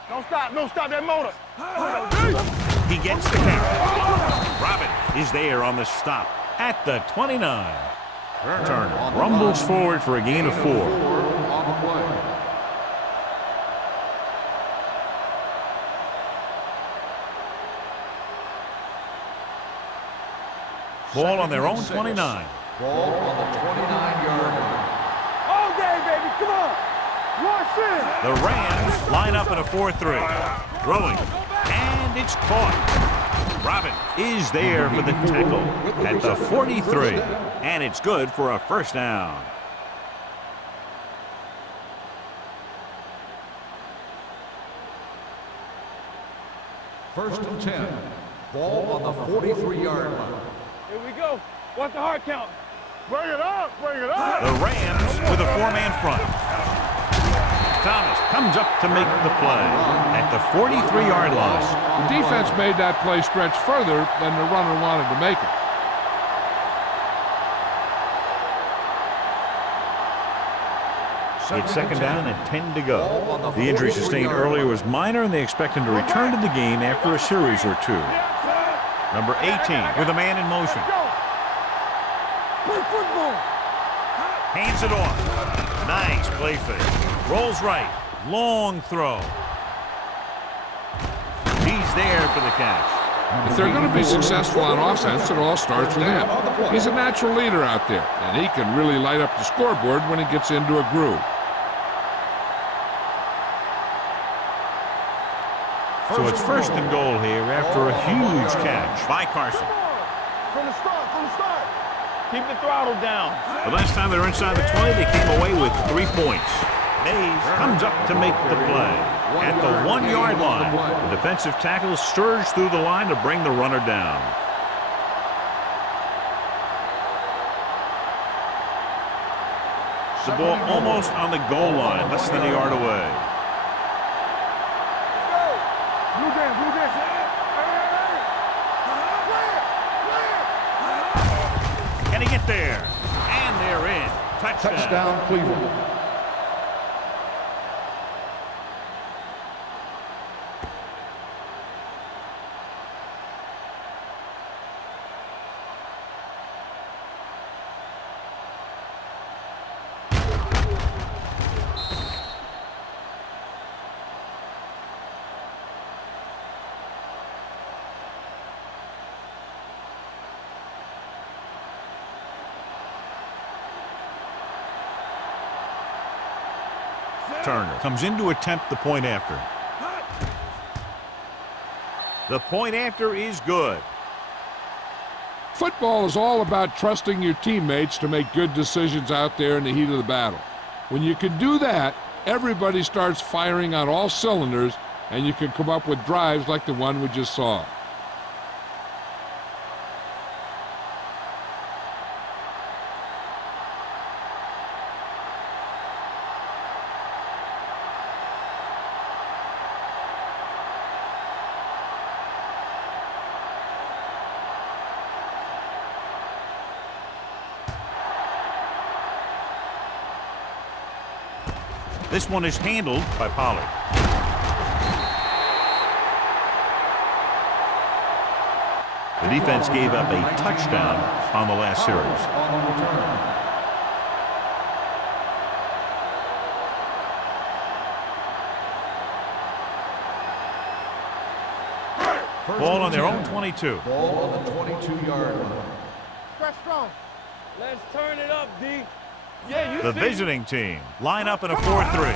Don't stop. Don't stop that motor. He gets the carry. Robin is there on the stop at the 29. Turner rumbles forward for a gain of 4. On the play. Ball on their own 29. Ball on the 29-yard line. All day, baby. Come on. Rush in. The Rams line up in a 4-3. Throwing. And it's caught. Robin is there for the tackle at the 43. And it's good for a first down. First and 10. Ball on the 43-yard line. Here we go. What's the hard count? Bring it up. Bring it up. The Rams with a 4-man front. Thomas comes up to make the play at the 43-yard line. The defense made that play stretch further than the runner wanted to make it. It's 2nd down and 10 to go. The injury sustained earlier was minor, and they expect him to return to the game after a series or two. Number 18 with a man in motion. Play football. Hands it off. Nice play fake. Rolls right. Long throw. He's there for the catch. If they're going to be successful on offense, it all starts with him. He's a natural leader out there, and he can really light up the scoreboard when he gets into a groove. So it's 1st and goal here after a huge catch by Carson. From the start. From the start. Keep the throttle down. The last time they were inside the 20, they came away with 3 points. Mays comes up to make the play at the 1-yard line. The defensive tackle surged through the line to bring the runner down. The ball almost on the goal line, less than a yard away. Blue dance, blue dance. Can he get there? And they're in. Touchdown. Touchdown, Cleveland. Turner comes in to attempt the point after. The point after is good. Football is all about trusting your teammates to make good decisions out there in the heat of the battle. When you can do that, everybody starts firing on all cylinders, and you can come up with drives like the one we just saw. This one is handled by Pollard. The defense gave up a touchdown on the last series. Ball on their own 22. Ball on the 22-yard line. Stretch strong. Let's turn it up, D. Yeah, you The see. visiting team line up in a 4-3.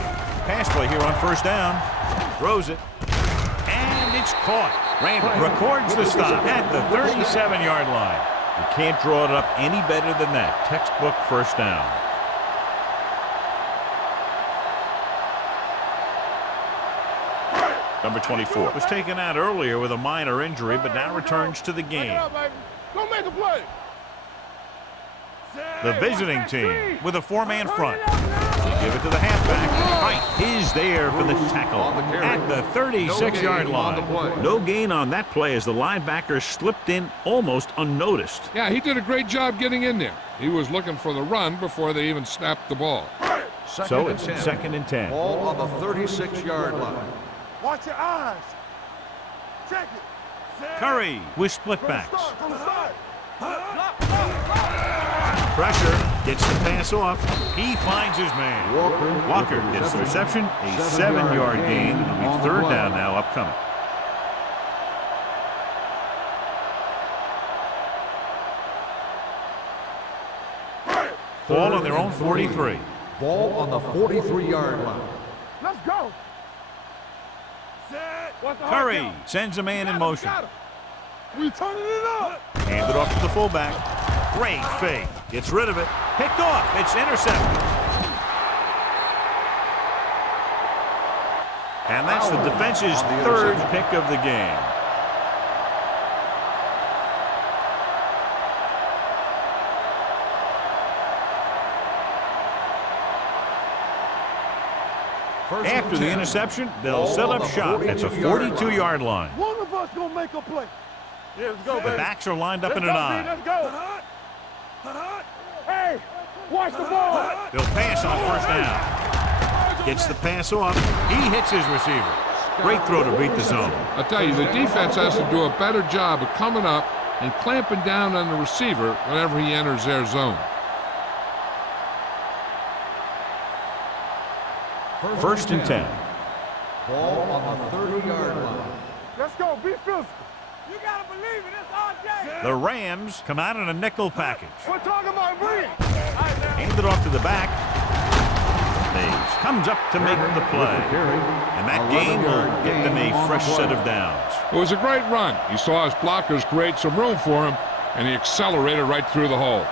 Pass play here on first down. Throws it. And it's caught. Randall records the stop at the 37-yard line. You can't draw it up any better than that. Textbook first down. Number 24 was taken out earlier with a minor injury, but now returns to the game. Go make a play. The visiting team with a four-man front. Give it to the halfback. Right is there for the tackle at the 36-yard line. No gain on that play as the linebacker slipped in almost unnoticed. Yeah, he did a great job getting in there. He was looking for the run before they even snapped the ball. So it's 2nd and 10. Ball on the 36-yard line. Watch your eyes. Check it. Curry with split backs. From the side. Pressure, gets the pass off. He finds his man. Walker gets the reception, a 7-yard gain. It'll be 3rd down now upcoming. Ball on their own 43. Ball on the 43-yard line. Let's go. Curry sends a man in motion. We turning it up. Hand it off to the fullback. Great fake. Gets rid of it. Picked off. It's intercepted. And that's the defense's 3rd pick of the game. After the interception, they'll set up shop. It's a 42-yard line. One of us gonna make a play. Yeah, let's go, The baby. backs are lined up in an eye. Let's go. Hey, watch the ball. They'll pass on 1st down. Gets the pass off. He hits his receiver. Great throw to beat the zone. I'll tell you, the defense has to do a better job of coming up and clamping down on the receiver whenever he enters their zone. 1st and 10. Ball on the 30-yard line. Let's go. Be physical. You gotta believe it. It's our day. The Rams come out in a nickel package. We're talking about breathe. Hand it off to the back. Mays comes up to make the play. And that gain will get them a fresh set of downs. It was a great run. He saw his blockers create some room for him, and he accelerated right through the hole.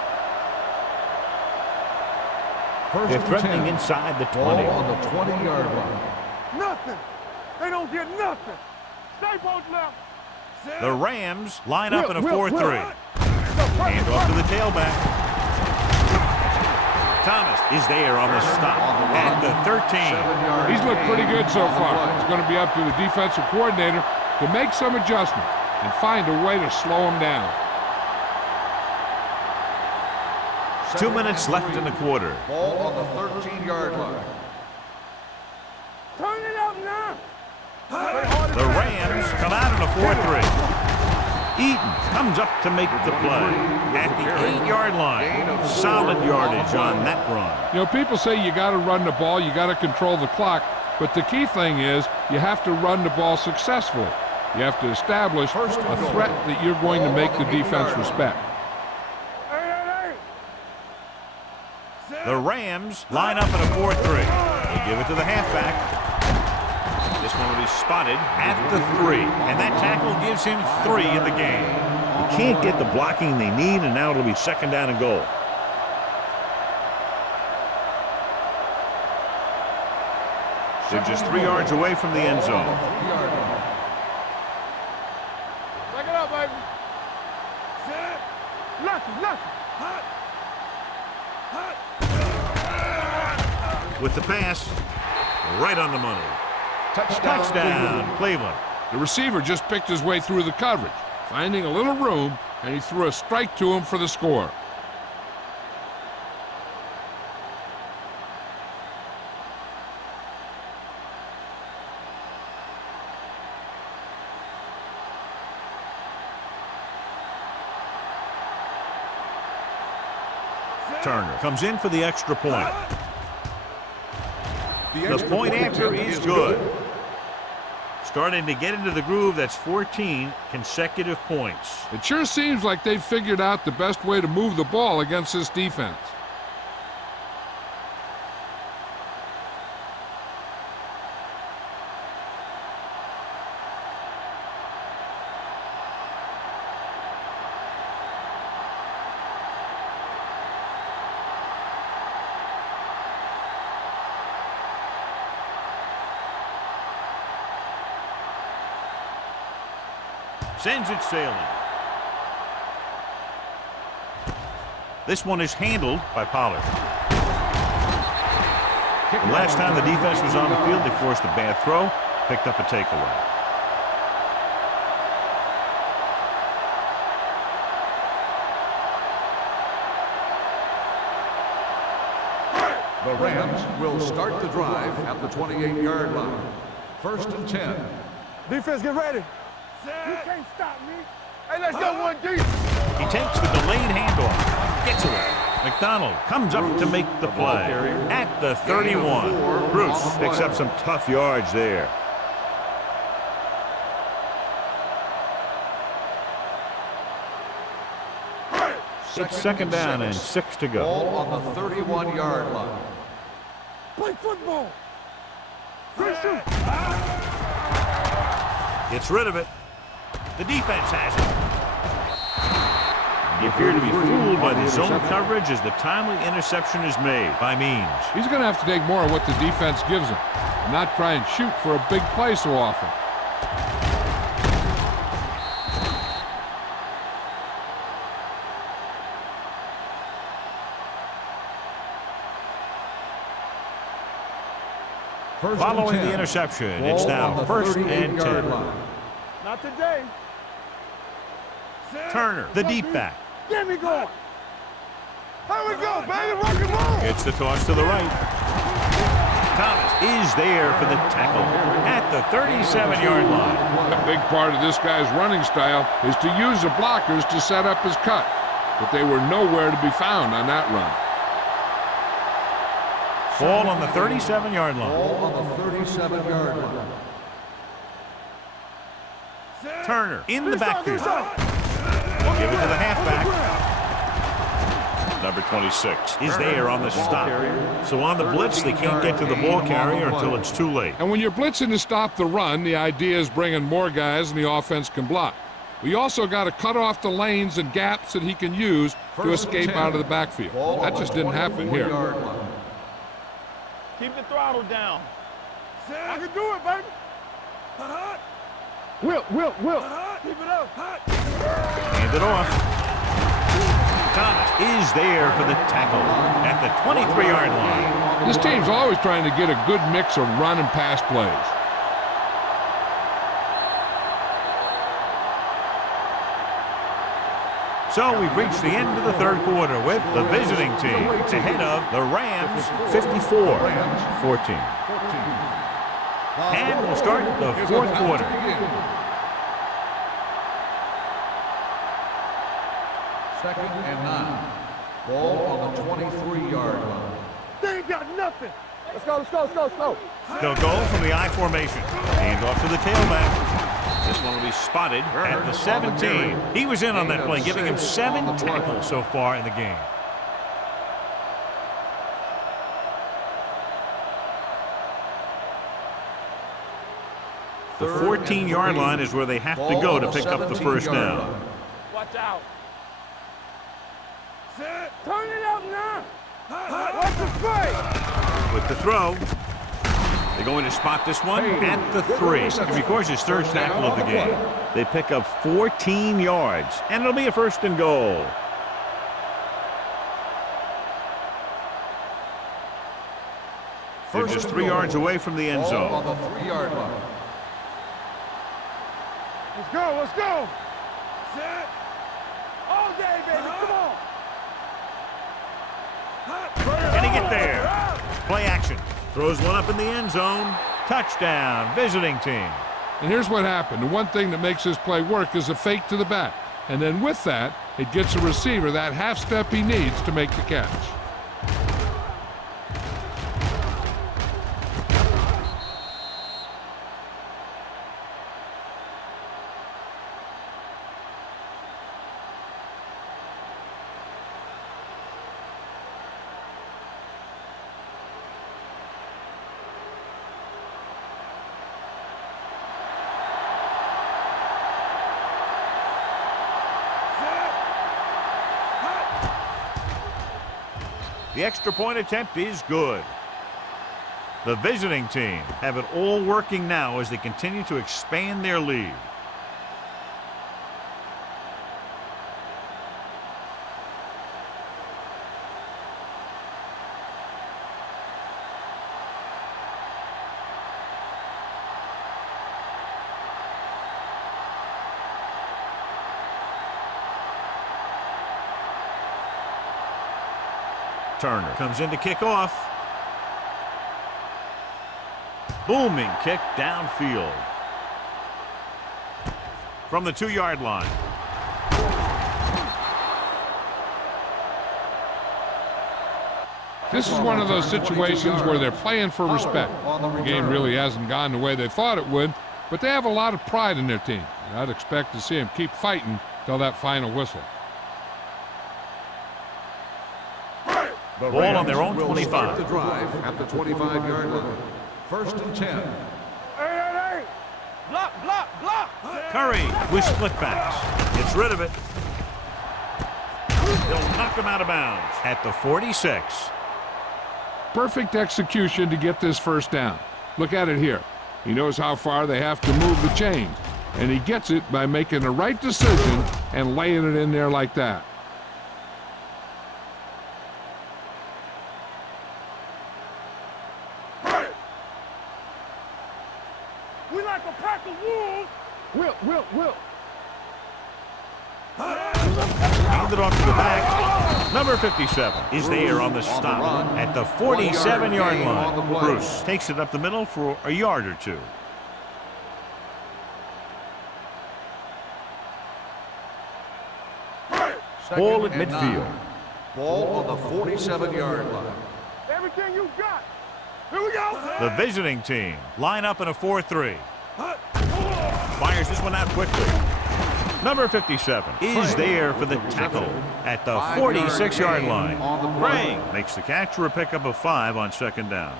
They're threatening inside the 20. Ball on the 20-yard line. Nothing. They don't get nothing. Stay both left. The Rams line up in a Will. 4-3. Hand off to the tailback. Thomas is there on the stop at the 13. He's looked pretty good so far. It's going to be up to the defensive coordinator to make some adjustment and find a way to slow him down. 2 minutes left in the quarter. Ball on the 13-yard line. Turn it up now. The Rams come out in a 4-3. Eaton comes up to make the play at the 8-yard line. Solid yardage on that run. You know, people say you got to run the ball, you got to control the clock, but the key thing is you have to run the ball successfully. You have to establish a threat that you're going to make the defense respect. The Rams line up in a 4-3. They give it to the halfback. This one will be spotted at the 3, and that tackle gives him 3 in the game. You can't get the blocking they need, and now it'll be 2nd down and goal. They're just 3 yards away from the end zone. Back it up, baby. Lucky. With the pass, right on the money. Touchdown, Cleveland. The receiver just picked his way through the coverage, finding a little room, and he threw a strike to him for the score. Turner comes in for the extra point. The point after is good. Starting to get into the groove. That's 14 consecutive points. It sure seems like they've figured out the best way to move the ball against this defense. Sends it sailing. This one is handled by Pollard. The last time the defense was on the field, they forced a bad throw, picked up a takeaway. The Rams will start the drive at the 28-yard line. 1st and 10. Defense, get ready. You can't stop me. Hey, let's go 1 deep. He takes the delayed handoff, gets away. McDonald comes up to make the play at the 31. Bruce picks up some tough yards there. It's 2nd down and 6 to go. Ball on the 31-yard line. Play football. Great shoot. Gets rid of it. The defense has it. You appear to be fooled by the zone coverage as the timely interception is made by Means. He's going to have to take more of what the defense gives him and not try and shoot for a big play so often. Following the interception, it's now 1st and 10. Not today. Turner, the deep back. Get me going. Here we go, baby. Rock and roll. It's the toss to the right. Thomas is there for the tackle at the 37-yard line. A big part of this guy's running style is to use the blockers to set up his cut, but they were nowhere to be found on that run. Ball on the 37-yard line. Ball on the 37-yard line. Turner in the backfield. Give it to the halfback. Number 26 is there on the stop. So on the blitz, they can't get to the ball carrier until it's too late. And when you're blitzing to stop the run, the idea is bringing more guys than the offense can block. We also got to cut off the lanes and gaps that he can use to escape out of the backfield. That just didn't happen here. Keep the throttle down. I can do it, baby. Will. Keep it up. Hand it off. Thomas is there for the tackle at the 23-yard line. This team's always trying to get a good mix of run and pass plays. So we've reached the end of the third quarter with the visiting team ahead of the Rams 54-14. And we'll start the fourth quarter. Second and 9. Ball on the 23-yard line. They ain't got nothing. Let's go, let's go, let's go, let's go. They'll go from the I formation. Hand off to the tailback. This one will be spotted at the 17. He was in on that play, giving him 7 tackles so far in the game. The 14-yard line is where they have to go to pick up the first down. Watch out. Set. Turn it out now. Watch the play. With the throw, they're going to spot this one at the 3. It records his third tackle of the game. They pick up 14 yards, and it'll be a first and goal. They're just 3 yards away from the end zone. On the 3-yard line. Let's go, let's go. Set. All day, baby, come on. Can he get there? Play action. Throws one up in the end zone. Touchdown, visiting team. And here's what happened. The one thing that makes this play work is a fake to the back. And then with that, it gets the receiver that half step he needs to make the catch. The extra point attempt is good. The visiting team have it all working now as they continue to expand their lead. Turner comes in to kick off. Booming kick downfield. From the 2-yard line. This is one of those situations where they're playing for respect. The game really hasn't gone the way they thought it would, but they have a lot of pride in their team. And I'd expect to see them keep fighting till that final whistle. Ball on their own 25. Start the drive at the 25-yard line. First and 10. Hey. Block, block, block. Curry with splitbacks. Gets rid of it. They'll knock him out of bounds at the 46. Perfect execution to get this first down. Look at it here. He knows how far they have to move the chain, and he gets it by making the right decision and laying it in there like that. We like a pack of wolves. Will. Handed off to the back. Number 57 is there on the stop at the 47-yard line. Bruce takes it up the middle for a yard or two. Ball at midfield. Ball on the 47-yard line. Everything you got. Here we go. The visiting team line up in a 4-3. Fires this one out quickly. Number 57 is there for the tackle at the 46-yard line. Gray makes the catch for a pickup of 5 on second down.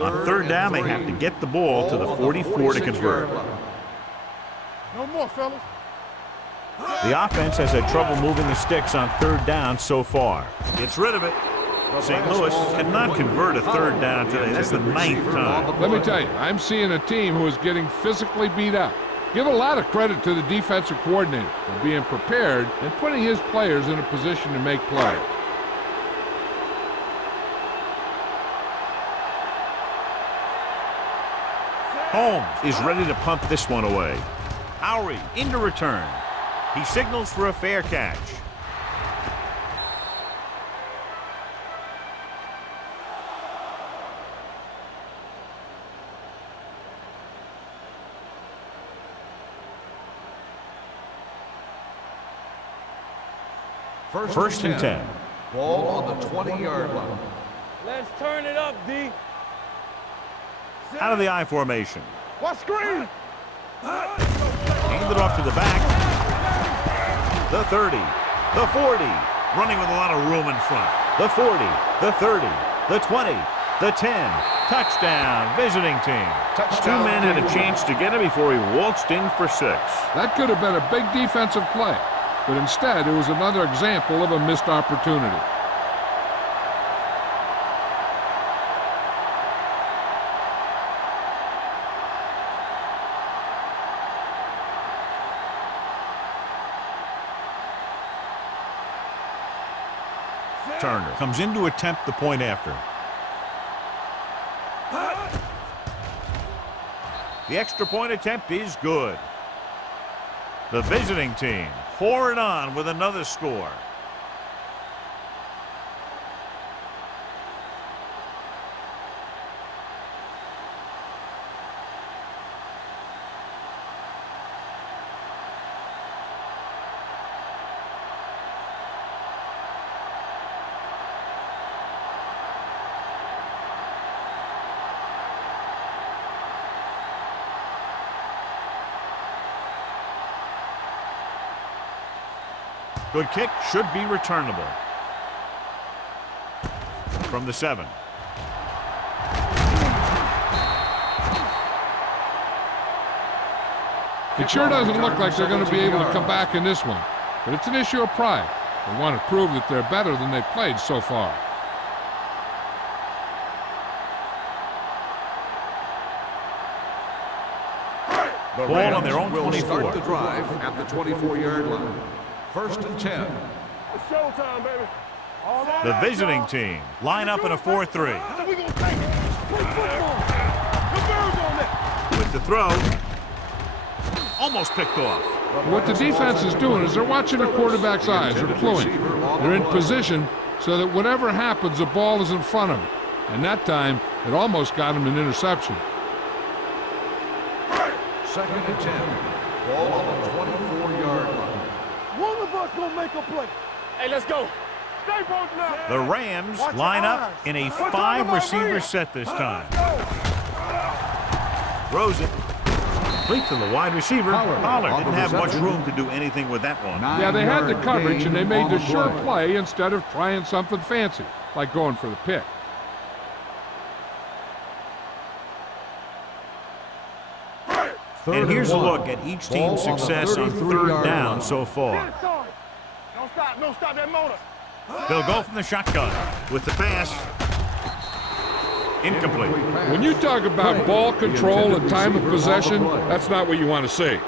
On third down, they have to get the ball to the 44 to convert. No more, fellas. The offense has had trouble moving the sticks on third down so far. Gets rid of it. St. Louis cannot convert a third down today. That's the 9th time. Let me tell you, I'm seeing a team who is getting physically beat up. Give a lot of credit to the defensive coordinator for being prepared and putting his players in a position to make plays. Holmes is ready to punt this one away. Howry into return. He signals for a fair catch. First and 10. Ball on the 20-yard line. Let's turn it up, D. Out of the I formation. What screen? Handed off to the back. The 30. The 40. Running with a lot of room in front. The 40. The 30. The 20. The 10. Touchdown, visiting team. Two men had a chance to get him before he waltzed in for 6. That could have been a big defensive play, but instead it was another example of a missed opportunity. Turner comes in to attempt the point after. The extra point attempt is good. The visiting team pouring on with another score. Good kick, should be returnable. From the 7. It sure doesn't look like they're going to be able to come back in this one, but it's an issue of pride. They want to prove that they're better than they've played so far. The Ball on their own will 24. start the drive at the 24-yard line. First and 10. It's showtime, baby. All that The out, visiting y'all. team line up in a 4-3. We gonna take it. Play football. Converge on that. With the throw. Almost picked off. What the defense is doing is they're watching the quarterback's eyes. They're cluing. They're in position so that whatever happens, the ball is in front of them. And that time, it almost got him an interception. Second and 10. Ball on the 24-yard line. One of us gonna make a play. Hey, let's go. Stay broken now. The Rams Watch line your up eyes. in a We're talking about 5-receiver Rams. set this time. Let's go. Throws it. Complete to the wide receiver. Pollard On the didn't have much reception. room to do anything with that one. Yeah, they had the 9-yard coverage, and they gain made on the the sure play. play instead of trying something fancy, like going for the pick. And here's a look at each team's Ball on the success on 33 third yard down line. so far. Get started. Don't stop that motor. They'll go from the shotgun with the pass. Incomplete. When you talk about ball control and time of possession, that's not what you want to see.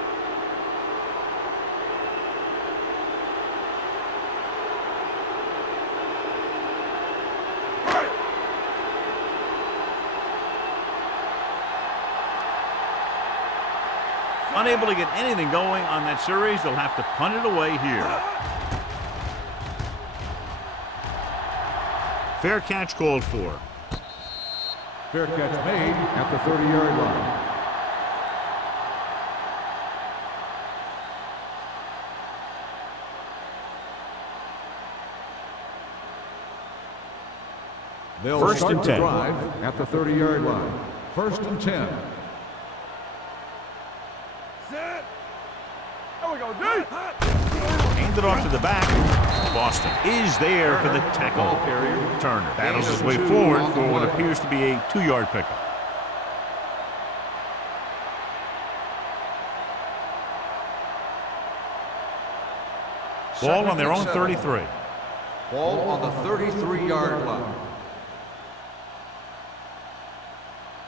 Unable to get anything going on that series, they'll have to punt it away here. Fair catch called for. Fair catch made at the 30-yard line. They'll First start and the 10. drive at the 30-yard line. First and 10. Set. There we go, D. Handed off to the back. Boston is there for the tackle. Turner battles his way forward for what appears to be a 2-yard pickup. Ball on their own 33. Ball on the 33-yard line.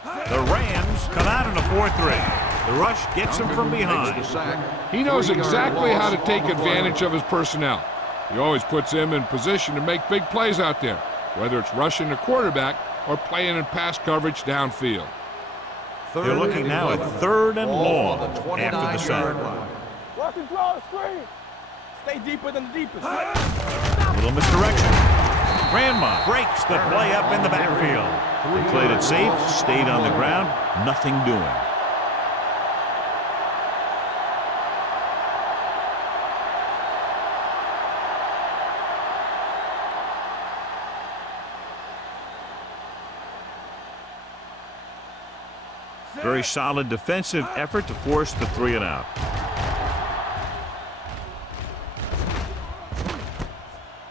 The Rams come out in a 4-3. The rush gets him from behind. He knows exactly how to take advantage of his personnel. He always puts him in position to make big plays out there, whether it's rushing the quarterback or playing in pass coverage downfield. They're looking now at 3rd and long after the sack. Watch him draw the screen. Stay deeper than the deepest. Little misdirection. Grandma breaks the play up in the backfield. They played it safe, stayed on the ground, nothing doing. Very solid defensive effort to force the 3 and out.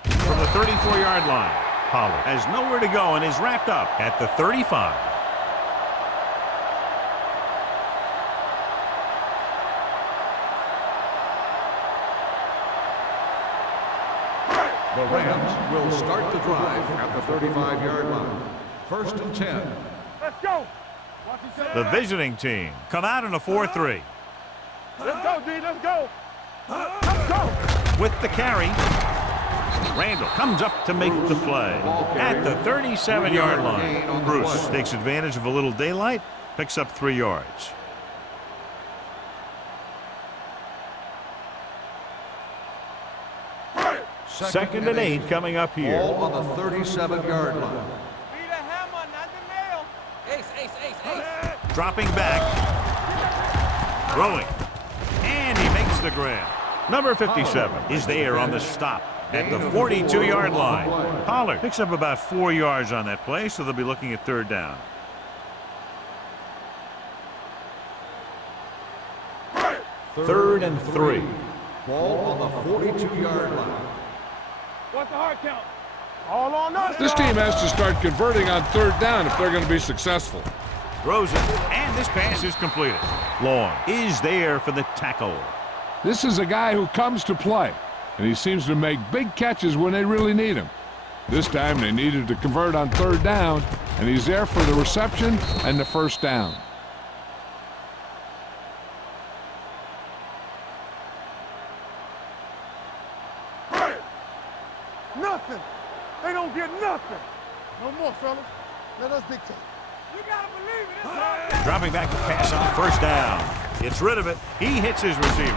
From the 34-yard line, Pollard has nowhere to go and is wrapped up at the 35. The Rams will start the drive at the 35-yard line. 1st and 10. Let's go. The visiting team come out in a 4-3. Let's go, D. Let's go. Let's go. With the carry, Randall comes up to make the play at the 37-yard line. Bruce takes advantage of a little daylight, picks up 3 yards. Second and 8 coming up here. Ball on the 37-yard line. Be the hammer, not the nail. Ace. Dropping back, throwing, and he makes the grab. Number 57 is there on the stop at the 42-yard line. Pollard picks up about 4 yards on that play, so they'll be looking at 3rd down. Third and 3. Ball on the 42-yard line. What's the hard count? All on us. This team has to start converting on 3rd down if they're going to be successful. Throws it, and this pass is completed. Long is there for the tackle. This is a guy who comes to play, and he seems to make big catches when they really need him. This time they needed to convert on 3rd down, and he's there for the reception and the 1st down. Nothing. They don't get nothing. No more, fellas. Let us dictate. You gotta believe it. It's all Dropping back to pass on 1st down. Gets rid of it. He hits his receiver.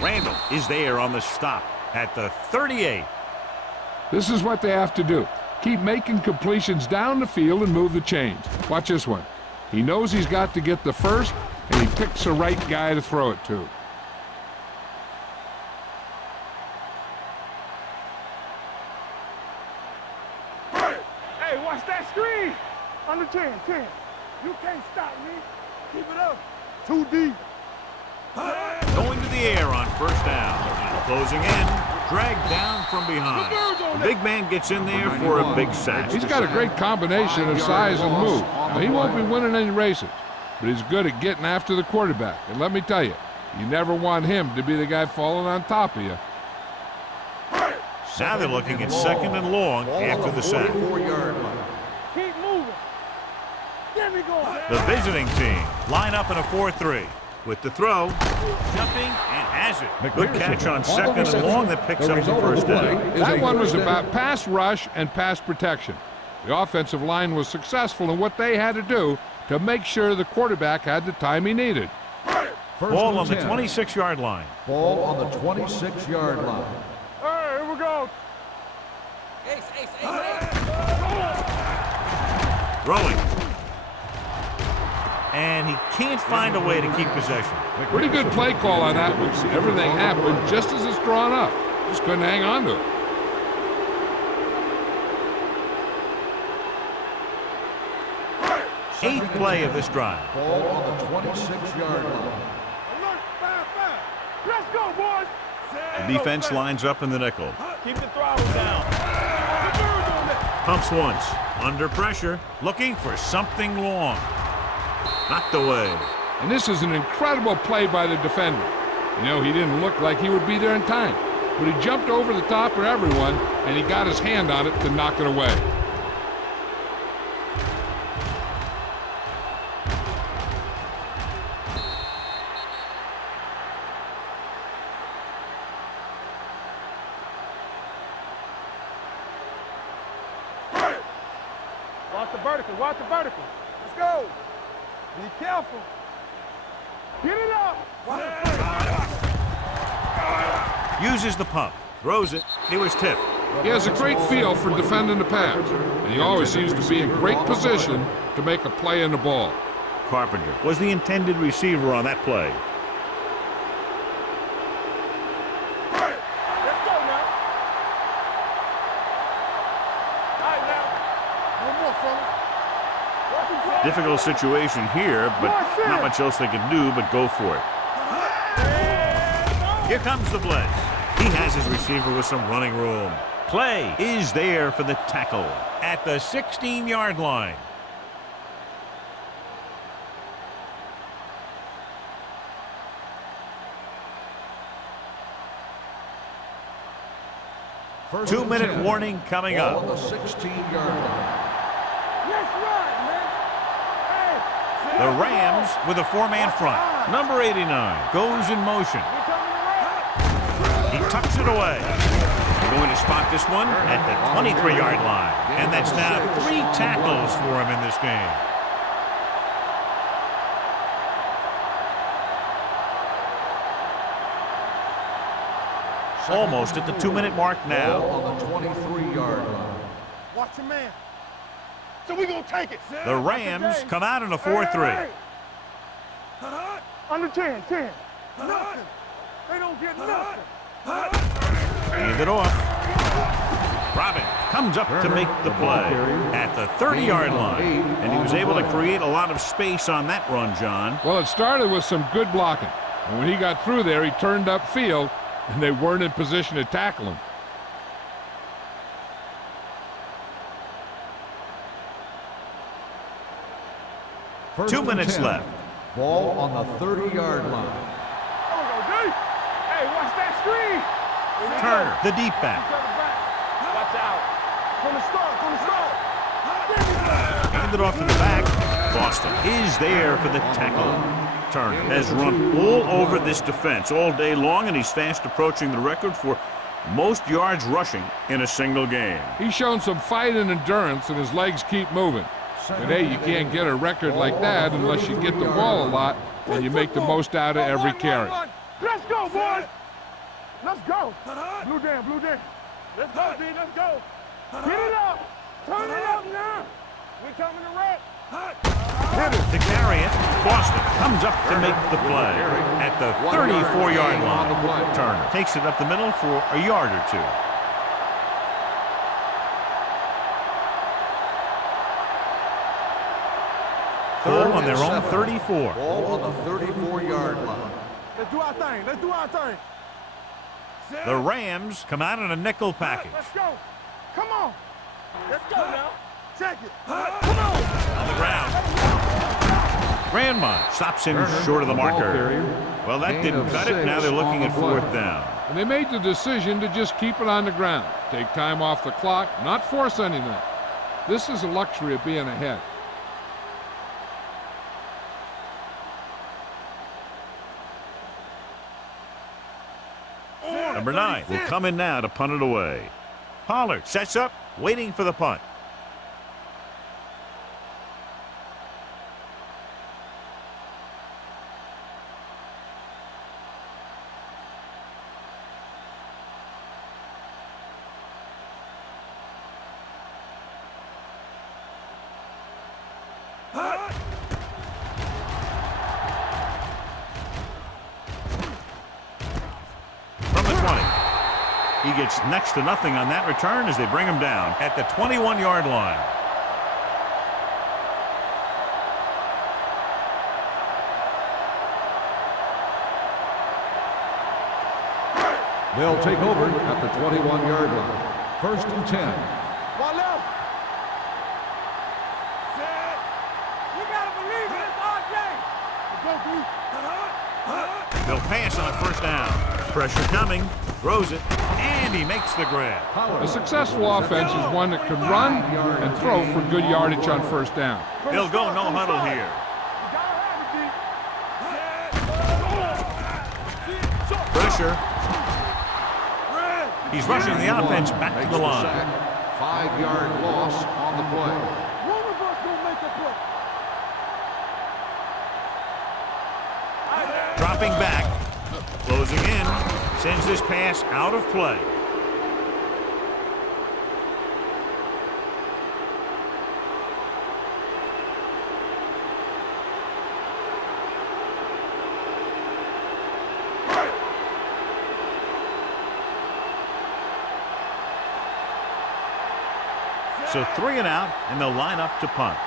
Randall is there on the stop at the 38. This is what they have to do. Keep making completions down the field and move the chains. Watch this one. He knows he's got to get the first, and he picks the right guy to throw it to. Hey, watch that screen. Under 10. You can't stop me. Keep it up. 2 deep. Going to the air on 1st down. Closing in. Dragged down from behind. The big man gets in there for a big sack. He's got a great combination of size and move. Now, he won't be winning any races, but he's good at getting after the quarterback. And let me tell you, you never want him to be the guy falling on top of you. Now they're looking at 2nd and long after the sack. Keep moving. There we go. The visiting team line up in a 4-3. With the throw, jumping, and has it. Good catch on 2nd and long that picks up the 1st down. That one was about pass rush and pass protection. The offensive line was successful in what they had to do to make sure the quarterback had the time he needed. Ball on the 26-yard line. Ball on the 26-yard line. Hey, here we go. Throwing. And he can't find a way to keep possession. Pretty good play call on that one. Everything happened just as it's drawn up. Just couldn't hang on to it. Eighth play of this drive. Ball on the 26-yard line. Alert, 5-5. Let's go, boys. The defense lines up in the nickel. Keep the throttle down. Pumps once. Under pressure. Looking for something long. Knocked away. And this is an incredible play by the defender. You know, he didn't look like he would be there in time, but he jumped over the top of everyone, and he got his hand on it to knock it away. Watch the vertical. Watch the vertical. Let's go. Be careful. Get it up. Uses the pump. Throws it. He was tipped. He has a great feel for defending the pass, and he always seems to be in great position to make a play in the ball. Carpenter was the intended receiver on that play. Let's go now. All right, now. One more, fella. Difficult situation here, but not much else they can do but go for it. Here comes the blitz. He has his receiver with some running room. Play is there for the tackle at the 16-yard line. First 2-minute 10. warning coming Ball up. on the 16-yard line. Let's run, man. Hey. The Rams with a 4-man front. Number 89 goes in motion. We're coming around. He tucks it away. They're going to spot this one at the 23-yard line. And that's now 3 tackles for him in this game. Almost at the 2-minute mark now. Ball on the 23-yard line. Watch your man. So we're going to take it. The Rams come out in a 4-3. Under 10, 10. Nothing. They don't get nothing. Hand it off. Robin comes up to make the play at the 30-yard line. And he was able to create a lot of space on that run, John. Well, it started with some good blocking, and when he got through there, he turned upfield, and they weren't in position to tackle him. First 2 and minutes 10. left. Ball on the 30-yard line. There we go, D. Hey, watch that screen. Turner, the deep back. Watch out. From the start, from the start. Hand it off to the back. Boston is there for the tackle. Turner has run all over this defense all day long, and he's fast approaching the record for most yards rushing in a single game. He's shown some fight and endurance, and his legs keep moving. Today, you can't get a record like that unless you get the ball a lot and you make the most out of every carry. Let's go, boys. Let's go. Blue down, blue down. Let's go, D. Let's go. Get it up. Turn it up now. We're coming to wreck. To carry it, Boston comes up to make the play at the 34-yard line. Turner takes it up the middle for a yard or two. Third on their own 34. Ball on the 34-yard line. Let's do our thing. Let's do our thing. The Rams come out in a nickel package. Let's go. Come on. Let's go now. Check it. Come on. On the ground. Grandma stops him short of the marker. Well, that didn't cut it. Now they're looking at 4th down. And they made the decision to just keep it on the ground. Take time off the clock, not force anything. This is a luxury of being ahead. Number 9 will come in now to punt it away. Pollard sets up, waiting for the punt. He gets next to nothing on that return as they bring him down at the 21-yard line. They'll take over at the 21-yard line. First and 10. One left. Set. You gotta believe it. It's our game. Let's go, D. They'll pass on 1st down. Pressure coming. Throws it. And he makes the grab. A successful offense is one that can run and throw for good yardage on 1st down. They'll go no huddle here. Pressure. He's rushing the offense back to the line. 5-yard loss on the play. dropping back. Closing in. Sends this pass out of play. So 3 and out, and they'll line up to punt.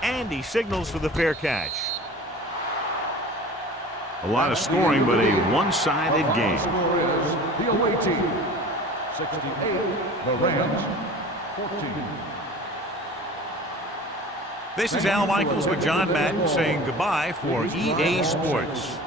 And he signals for the fair catch. A lot of scoring, but a one-sided game. The score is the away team 68, the Rams 14. This is Al Michaels with John Madden saying goodbye for EA Sports.